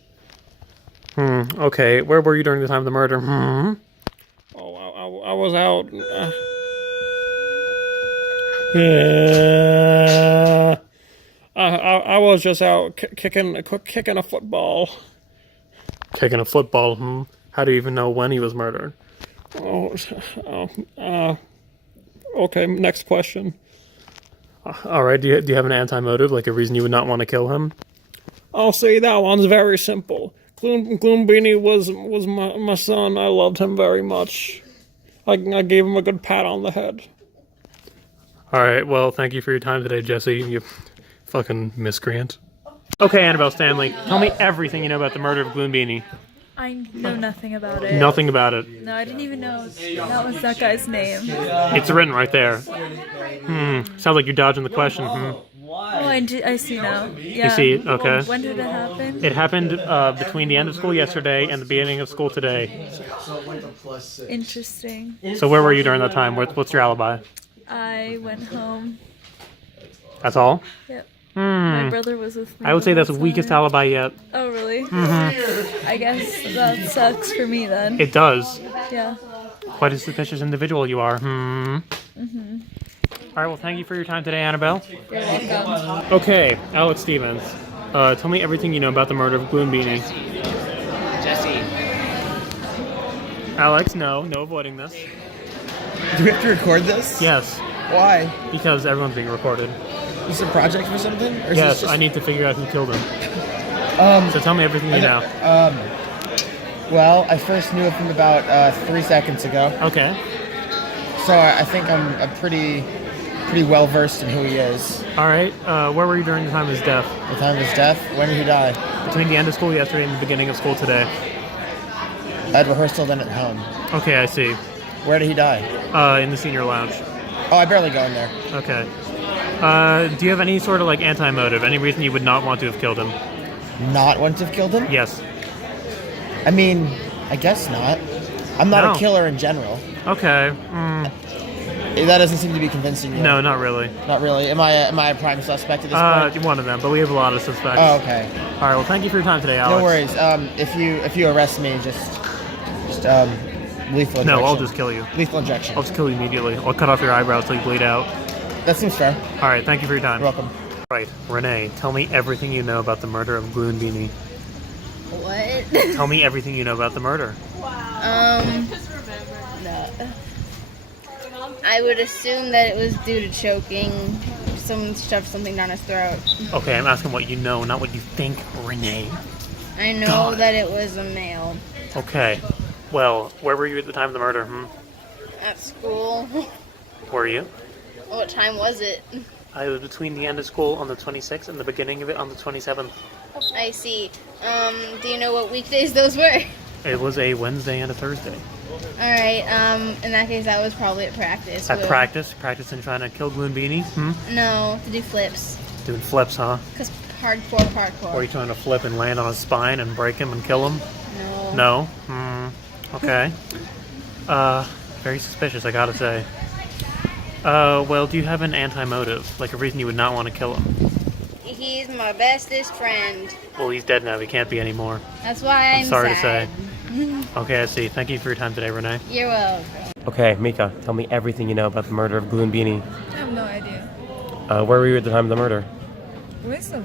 Okay, where were you during the time of the murder? Oh, I was out. Yeah. I was just out kicking a football. Kicking a football, How do you even know when he was murdered? Okay, next question. Alright, do you have an anti-motive, like a reason you would not want to kill him? Oh, see, that one's very simple. Gloonbini was my son. I loved him very much. I gave him a good pat on the head. Alright, well, thank you for your time today, Jesse. You fucking miscreant. Okay, Annabelle Stanley, tell me everything you know about the murder of Gloonbini. I know nothing about it. Nothing about it. No, I didn't even know that was that guy's name. It's written right there. Sounds like you're dodging the question. Oh, I see now. Yeah. You see, okay. Well, when did it happen? It happened between the end of school yesterday and the beginning of school today. Interesting. So where were you during that time? What's your alibi? I went home. That's all? Yep. My brother was with me. I would say that's the weakest alibi yet. Oh, really? I guess that sucks for me then. It does. Yeah. Quite a suspicious individual you are. Alright, well, thank you for your time today, Annabelle. You're welcome. Okay, Alex Stevens. Tell me everything you know about the murder of Gloonbini. Jesse. Alex, no avoiding this. Do we have to record this? Yes. Why? Because everyone's being recorded. Is this a project for something? Or is Yes, this just... I need to figure out who killed him. So tell me everything you know. Well, I first knew of him about 3 seconds ago. Okay. So I think I'm pretty well versed in who he is. All right. Where were you during the time of his death? The time of his death? When did he die? Between the end of school yesterday and the beginning of school today. I had rehearsal then at home. Okay, I see. Where did he die? In the senior lounge. Oh, I barely go in there. Okay. Do you have any sort of like anti-motive? Any reason you would not want to have killed him? Not want to have killed him? Yes. I mean, I guess not. I'm not a killer in general. Okay. That doesn't seem to be convincing you. No, not really. Not really. Am I a prime suspect at this point? One of them, but we have a lot of suspects. Oh, okay. All right. Well, thank you for your time today, Alex. No worries. If you arrest me, just lethal injection. No, I'll just kill you. Lethal injection. I'll just kill you immediately. I'll cut off your eyebrows till you bleed out. That seems fair. All right. Thank you for your time. You're welcome. Right, Renee, tell me everything you know about the murder of Gloonbini. What? Tell me everything you know about the murder. No. I would assume that it was due to choking. Someone shoved something down his throat. Okay, I'm asking what you know, not what you think, Renee. I know that it was a male. Okay. Well, where were you at the time of the murder? At school. Were you? What time was it? I was between the end of school on the 26th and the beginning of it on the 27th. I see. Do you know what weekdays those were? It was a Wednesday and a Thursday. Alright, in that case, I was probably at practice. At practice? Practicing trying to kill Gloonbini? No, to do flips. Doing flips, huh? Because hardcore. Or are you trying to flip and land on his spine and break him and kill him? No. No? Okay. Very suspicious, I gotta say. Well, do you have an anti-motive? Like a reason you would not want to kill him? He's my bestest friend. Well, he's dead now. He can't be anymore. That's why I'm sorry sad. to say. Okay, I see. Thank you for your time today, Renee. You're welcome. Okay, Mika, tell me everything you know about the murder of Gloonbini. I have no idea. Where were you at the time of the murder? Where's the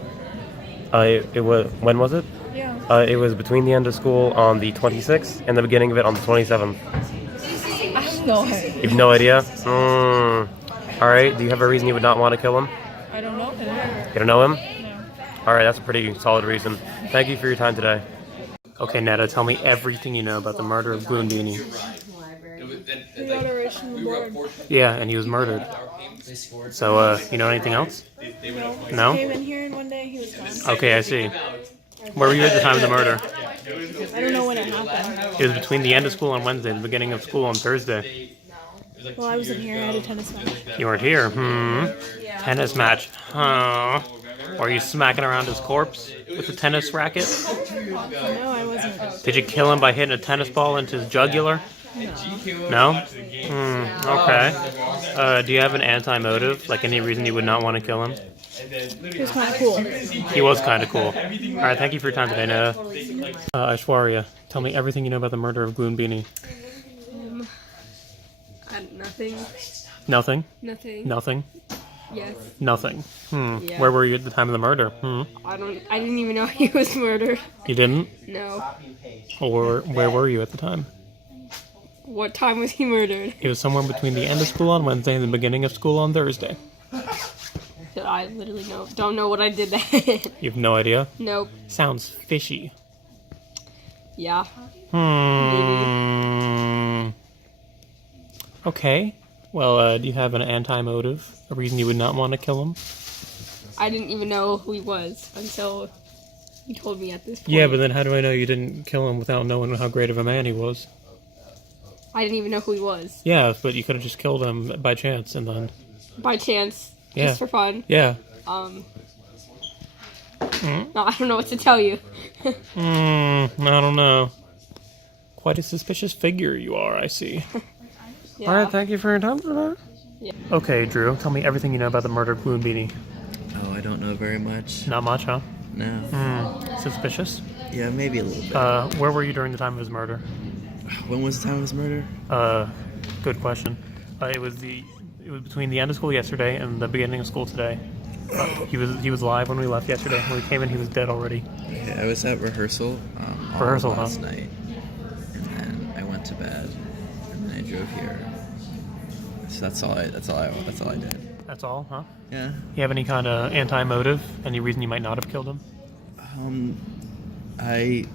It was. When was it? Yeah. It was between the end of school on the 26th and the beginning of it on the 27th. I have no idea. You have no idea? Alright, do you have a reason you would not want to kill him? I don't know him. You don't know him? No. Alright, that's a pretty solid reason. Thank you for your time today. Okay, Netta, tell me everything you know about the murder of Gloonbini. He got a racial board. Yeah, and he was murdered. So, you know anything else? No? He came in here and one day he was gone. Okay, I see. Where were you at the time of the murder? I don't know when it happened. It was between the end of school on Wednesday and the beginning of school on Thursday. Well, I wasn't here. I had a tennis match. You weren't here? Tennis match. Huh. Were you smacking around his corpse with a tennis racket? No, I wasn't. Did you kill him by hitting a tennis ball into his jugular? No? Okay. Do you have an anti-motive? Like any reason you would not want to kill him? He was kind of cool. He was kind of cool. Alright, thank you for your time today, Noah. Aishwarya, tell me everything you know about the murder of Gloonbini. Nothing. Nothing? Nothing. Nothing? Yes. Nothing. Yeah. Where were you at the time of the murder? I didn't even know he was murdered. You didn't? No. Or where were you at the time? What time was he murdered? It was somewhere between the end of school on Wednesday and the beginning of school on Thursday. I literally don't know what I did then. You have no idea? Nope. Sounds fishy. Yeah. Okay. Well, do you have an anti-motive? A reason you would not want to kill him? I didn't even know who he was until you told me at this point. Yeah, but then how do I know you didn't kill him without knowing how great of a man he was? I didn't even know who he was. Yeah, but you could have just killed him by chance and then... By chance. Yeah. Just for fun. Yeah. No, I don't know what to tell you. I don't know. Quite a suspicious figure you are, I see. Yeah. Alright, thank you for your time today. Yeah. Okay, Drew, tell me everything you know about the murder of Gloonbini. Oh, I don't know very much. Not much, huh? No. Suspicious? Yeah, maybe a little bit. Where were you during the time of his murder? When was the time of his murder? Good question. It was between the end of school yesterday and the beginning of school today. He was live when we left yesterday. When we came in, he was dead already. Okay, I was at rehearsal. Rehearsal, last night, and then I went to bed, and then I drove here. So that's all I did. That's all, huh? Yeah. You have any kind of anti-motive? Any reason you might not have killed him? I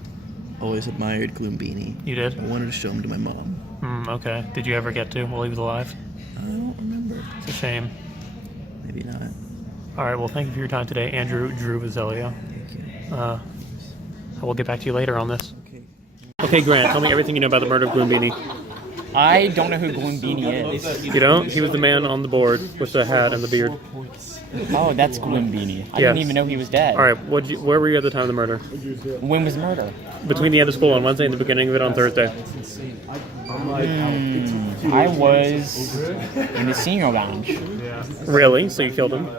always admired Gloonbini. You did? I wanted to show him to my mom. Okay. Did you ever get to while he was alive? I don't remember. It's a shame. Maybe not. Alright, well, thank you for your time today, Andrew Drew Vazzelio. Thank you. I will get back to you later on this. Okay, Grant, tell me everything you know about the murder of Gloonbini. I don't know who Gloonbini is. You don't? He was the man on the board with the hat and the beard. Oh, that's Gloonbini. I Yes. didn't even know he was dead. Alright, where were you at the time of the murder? When was murder? Between the end of school on Wednesday and the beginning of it on Thursday. I was in the senior lounge. Really? So you killed him?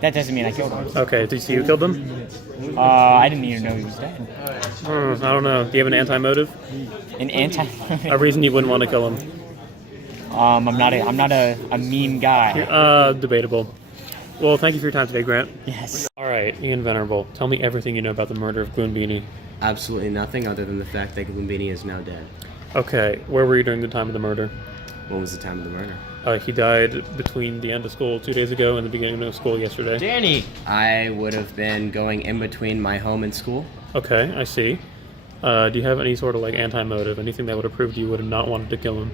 That doesn't mean I killed him. Okay, did you see who killed him? I didn't even know he was dead. I don't know. Do you have an anti-motive? An anti-motive? A reason you wouldn't want to kill him? I'm not a mean guy. Debatable. Well, thank you for your time today, Grant. Yes. Alright, Ian Venerable, tell me everything you know about the murder of Gloonbini. Absolutely nothing other than the fact that Gloonbini is now dead. Okay, where were you during the time of the murder? When was the time of the murder? He died between the end of school 2 days ago and the beginning of school yesterday. Danny! I would have been going in between my home and school. Okay, I see. Do you have any sort of anti-motive? Anything that would have proved you would have not wanted to kill him?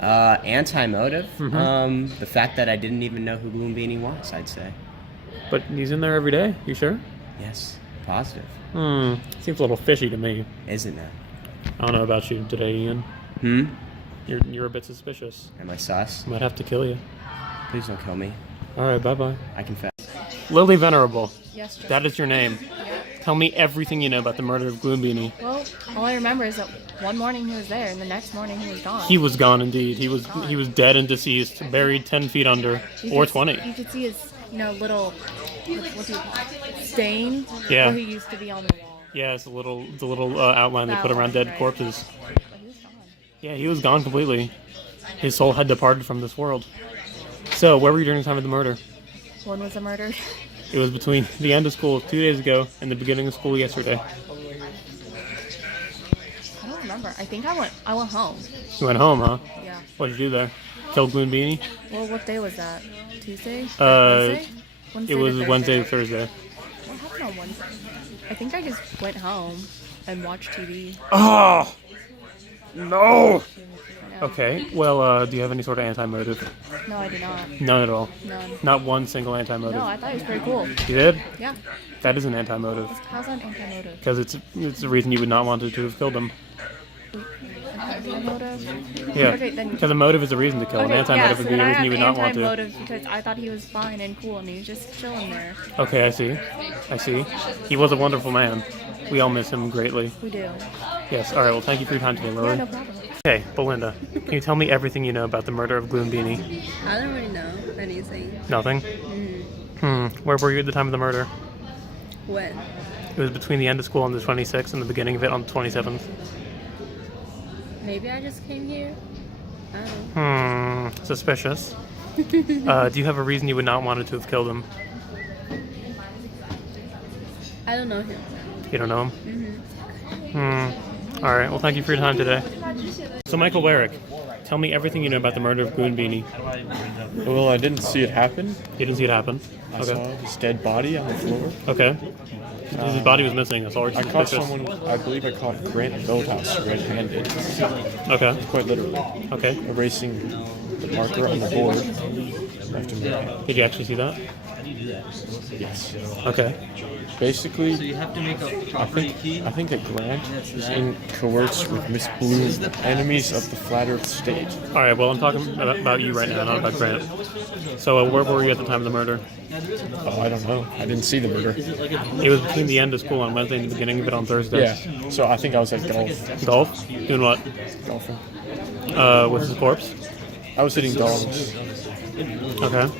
Anti-motive? Mm-hmm. The fact that I didn't even know who Gloonbini was, I'd say. But he's in there every day, you sure? Yes, positive. Seems a little fishy to me. Isn't it? I don't know about you today, Ian. You're a bit suspicious. Am I sus? Might have to kill you. Please don't kill me. Alright, bye-bye. I confess. Lily Venerable. Yes, Joe. That is your name. Tell me everything you know about the murder of Gloonbini. Well, all I remember is that one morning he was there, and the next morning he was gone. He was gone indeed. He was dead and deceased, buried 10 feet under, or 20. You could see his, little, stain Yeah. where he used to be on the wall. Yeah, it's the little outline they put around dead corpses. Yeah, he was gone completely. His soul had departed from this world. So, where were you during the time of the murder? When was the murder? It was between the end of school 2 days ago and the beginning of school yesterday. I don't remember. I think I went home. You went home, huh? Yeah. What did you do there? Kill Gloonbini? Well, what day was that? Tuesday? Wednesday? Wednesday It was to Wednesday to Thursday. What happened on Wednesday? I think I just went home and watched TV. Oh! No! Okay, well, do you have any sort of anti-motive? No, I do not. None at all? None. Not one single anti-motive? No, I thought it was pretty cool. You did? Yeah. That is an anti-motive. How's that an anti-motive? Because it's a reason you would not want to have killed him. Anti-motive? Yeah. Okay, then. Because a motive is a reason to kill. An anti-motive would be a reason you would not want to. Anti-motive because I thought he was fine and cool and he was just chilling there. Okay, I see. He was a wonderful man. We all miss him greatly. We do. Yes, alright, well thank you for your time today, Lily. Yeah, no problem. Okay, Belinda, can you tell me everything you know about the murder of Gloonbini? I don't really know anything. Nothing? Where were you at the time of the murder? When? It was between the end of school on the 26th and the beginning of it on the 27th. Maybe I just came here. I don't know. Suspicious. Do you have a reason you would not want to have killed him? I don't know him. You don't know him? Alright, well thank you for your time today. So Michael Warwick, tell me everything you know about the murder of Gloonbini. Well, I didn't see it happen. You didn't see it happen? I saw his dead body on the floor. Okay. His body was missing, that's all I caught someone, I believe I caught Grant Veldhouse red-handed. Okay. Quite literally. Okay. Erasing the marker on the board left in my hand. Did you actually see that? Yes. Okay. Basically, So you have to make a I think that Grant is in cohorts with Miss Bloom, enemies of the flat Earth state. Alright, well I'm talking about you right now, not about Grant. So where were you at the time of the murder? Oh, I don't know. I didn't see the murder. It was between the end of school on Wednesday and the beginning of it on Thursday. Yeah, so I think I was at golf. Golf? Doing what? Golfing. With his corpse? I was hitting dogs. Okay.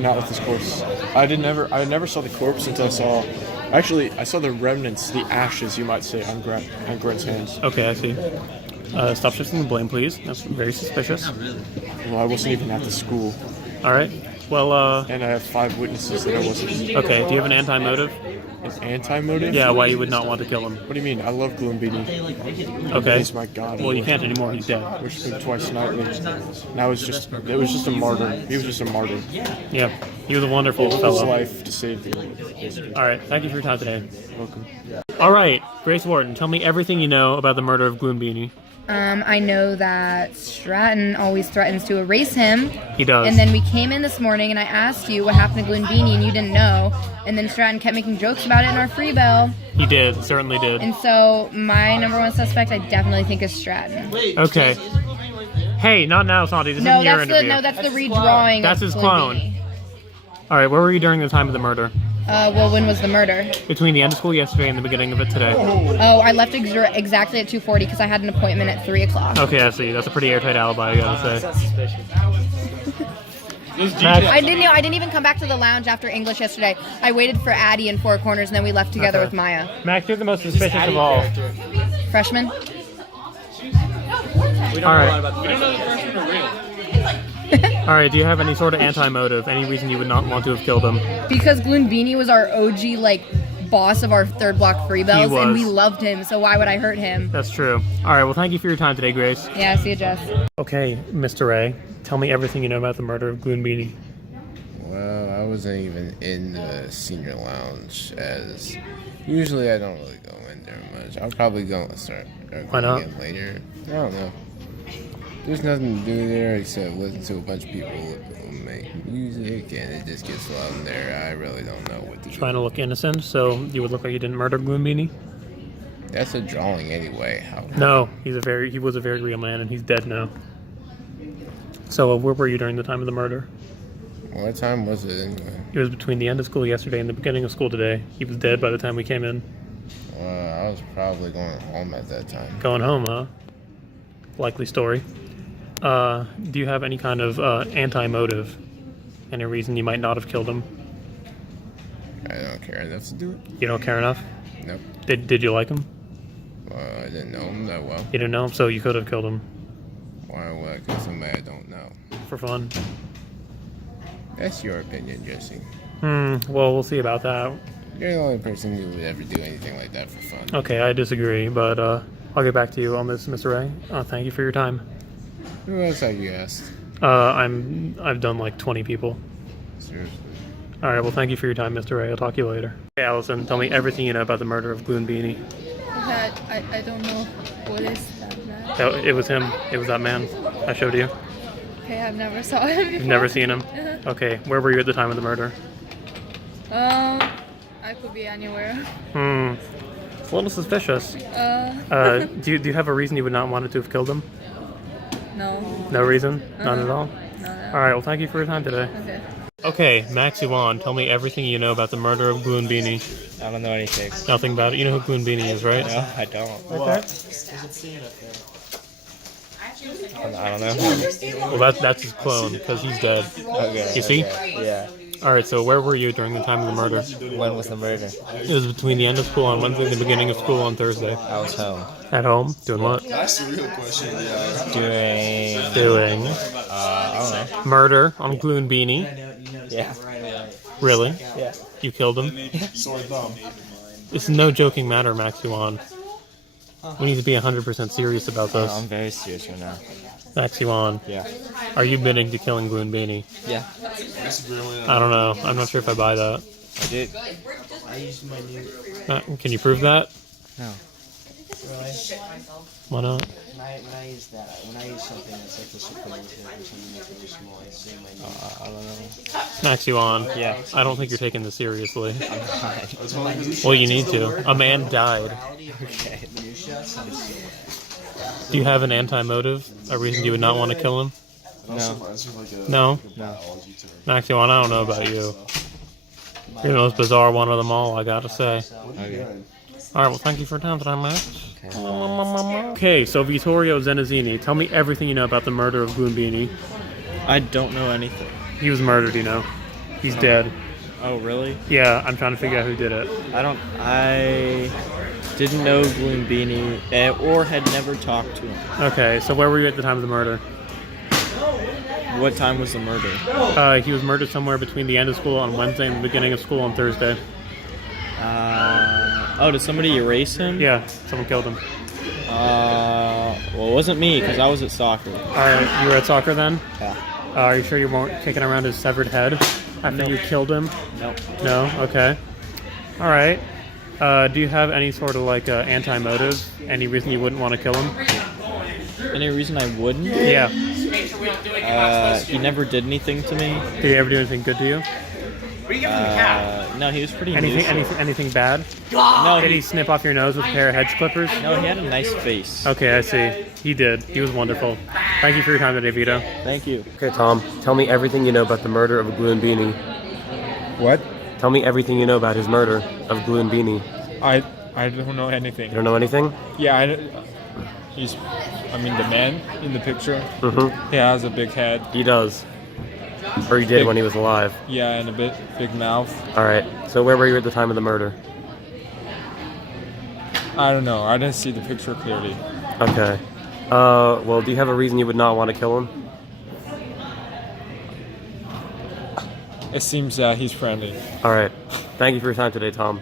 Not with his corpse. I never saw the corpse until I saw... Actually, I saw the remnants, the ashes, you might say, on Grant's hands. Okay, I see. Stop shifting the blame, please. That's very suspicious. Well, I wasn't even at the school. Alright. Well, and I have 5 witnesses that I wasn't. Okay, do you have an anti-motive? An anti-motive? Yeah, why you would not want to kill him. What do you mean? I love Gloonbini. Okay. He's my god. Well, you can't anymore, he's dead. Worship him twice nightly. Now it was just a martyr. He was just a martyr. Yeah, he was a wonderful fellow. His life to save the world. Alright, thank you for your time today. Welcome. Alright, Grace Wharton, tell me everything you know about the murder of Gloonbini. I know that Stratton always threatens to erase him. He does. And then we came in this morning and I asked you what happened to Gloonbini and you didn't know. And then Stratton kept making jokes about it in our free bell. He did, certainly did. And so my number one suspect I definitely think is Stratton. Okay. Hey, not now, Santi. This isn't your interview. No, that's the redrawing. That's of his Gloonbini. clone. Alright, where were you during the time of the murder? Well, when was the murder? Between the end of school yesterday and the beginning of it today. Oh, I left exactly at 2:40 because I had an appointment at 3 o'clock. Okay, I see. That's a pretty airtight alibi, I gotta say. I didn't even come back to the lounge after English yesterday. I waited for Addie in Four Corners and then we left together with Maya. Max, you're the most suspicious of all. Freshman? We don't know the freshmen are real. Alright, do you have any sort of anti-motive? Any reason you would not want to have killed him? Because Gloonbini was our OG, boss of our third block free bells, and we loved him, so why would I hurt him? That's true. Alright, well thank you for your time today, Grace. Yeah, see you, Jess. Okay, Mr. Ray, tell me everything you know about the murder of Gloonbini. Well, I wasn't even in the senior lounge, as usually I don't really go in there much. I'll probably start Why not? in later. I don't know. There's nothing to do there except listen to a bunch of people who make music, and it just gets loud in there. I really don't know what to do. Trying to look innocent, so you would look like you didn't murder Gloonbini? That's a drawing anyway. No, he was a very real man, and he's dead now. So where were you during the time of the murder? What time was it anyway? It was between the end of school yesterday and the beginning of school today. He was dead by the time we came in. I was probably going home at that time. Going home, huh? Likely story. Do you have any kind of anti-motive? Any reason you might not have killed him? I don't care enough to do it. You don't care enough? Nope. Did you like him? I didn't know him that well. You didn't know him, so you could have killed him. Why would I kill somebody I don't know? For fun. That's your opinion, Jesse. Well, we'll see about that. You're the only person who would ever do anything like that for fun. Okay, I disagree, but I'll get back to you on this, Mr. Ray. Thank you for your time. Who else have you asked? I've done like 20 people. Seriously. Alright, well thank you for your time, Mr. Ray. I'll talk to you later. Hey, Allison, tell me everything you know about the murder of Gloonbini. I don't know what is that man. It was him. It was that man I showed you. Okay, I've never saw him before. You've never seen him? Okay, where were you at the time of the murder? I could be anywhere. It's a little suspicious. Do you have a reason you would not want to have killed him? No. No reason? None at all? No. Alright, well thank you for your time today. Okay. Okay, Max Yuan, tell me everything you know about the murder of Gloonbini. I don't know anything. Nothing about it. You know who Gloonbini is, right? No, I don't. Okay. I don't know. Well, that's his clone because he's dead. Okay. You see? Okay. Yeah. All right. So where were you during the time of the murder? When was the murder? It was between the end of school on Wednesday and the beginning of school on Thursday. I was home. At home? Doing what? That's the real question. Doing I don't know. murder on Gloonbini. Yeah. Really? Yeah. You killed him? Sore thumb. It's no joking matter, Max Yuan. We need to be 100% serious about this. I'm very serious right now. Max Yuan. Yeah. Are you bidding to killing Gloonbini? Yeah. I don't know. I'm not sure if I buy that. I did. Can you prove that? No. Why not? When I use something that's like the superlative or something that's really small, I say my name. I don't know. Max Yuan. Yeah. I don't think you're taking this seriously. I'm not. Well, you need to. A man died. Okay. Do you have an anti-motive? A reason you would not want to kill him? No. No? No. Max Yuan, I don't know about you. You're the most bizarre one of them all, I gotta say. Okay. Alright, well, thank you for your time today, Max. Okay, so Vittorio Zenazzini, tell me everything you know about the murder of Gloonbini. I don't know anything. He was murdered, you know. He's dead. Oh, really? Yeah, I'm trying to figure out who did it. I didn't know Gloonbini or had never talked to him. Okay, so where were you at the time of the murder? What time was the murder? He was murdered somewhere between the end of school on Wednesday and the beginning of school on Thursday. Oh, did somebody erase him? Yeah, someone killed him. Well, it wasn't me because I was at soccer. You were at soccer then? Yeah. Are you sure you weren't kicking around his severed head after you killed him? No. No? Okay. Alright. Do you have any sort of like anti-motive? Any reason you wouldn't want to kill him? Any reason I wouldn't? Yeah. He never did anything to me. Did he ever do anything good to you? No, he was pretty Anything bad? No. Did he snip off your nose with a pair of hedge clippers? No, he had a nice face. Okay, I see. He did. He was wonderful. Thank you for your time today, Vito. Thank you. Okay, Tom, tell me everything you know about the murder of Gloonbini. What? Tell me everything you know about his murder of Gloonbini. I don't know anything. You don't know anything? Yeah, I mean the man in the picture. Mm-hmm. He has a big head. He does. Or he did when he was alive. Yeah, and a big mouth. Alright, so where were you at the time of the murder? I don't know. I didn't see the picture clearly. Okay. Well, do you have a reason you would not want to kill him? It seems that he's friendly. Alright. Thank you for your time today, Tom.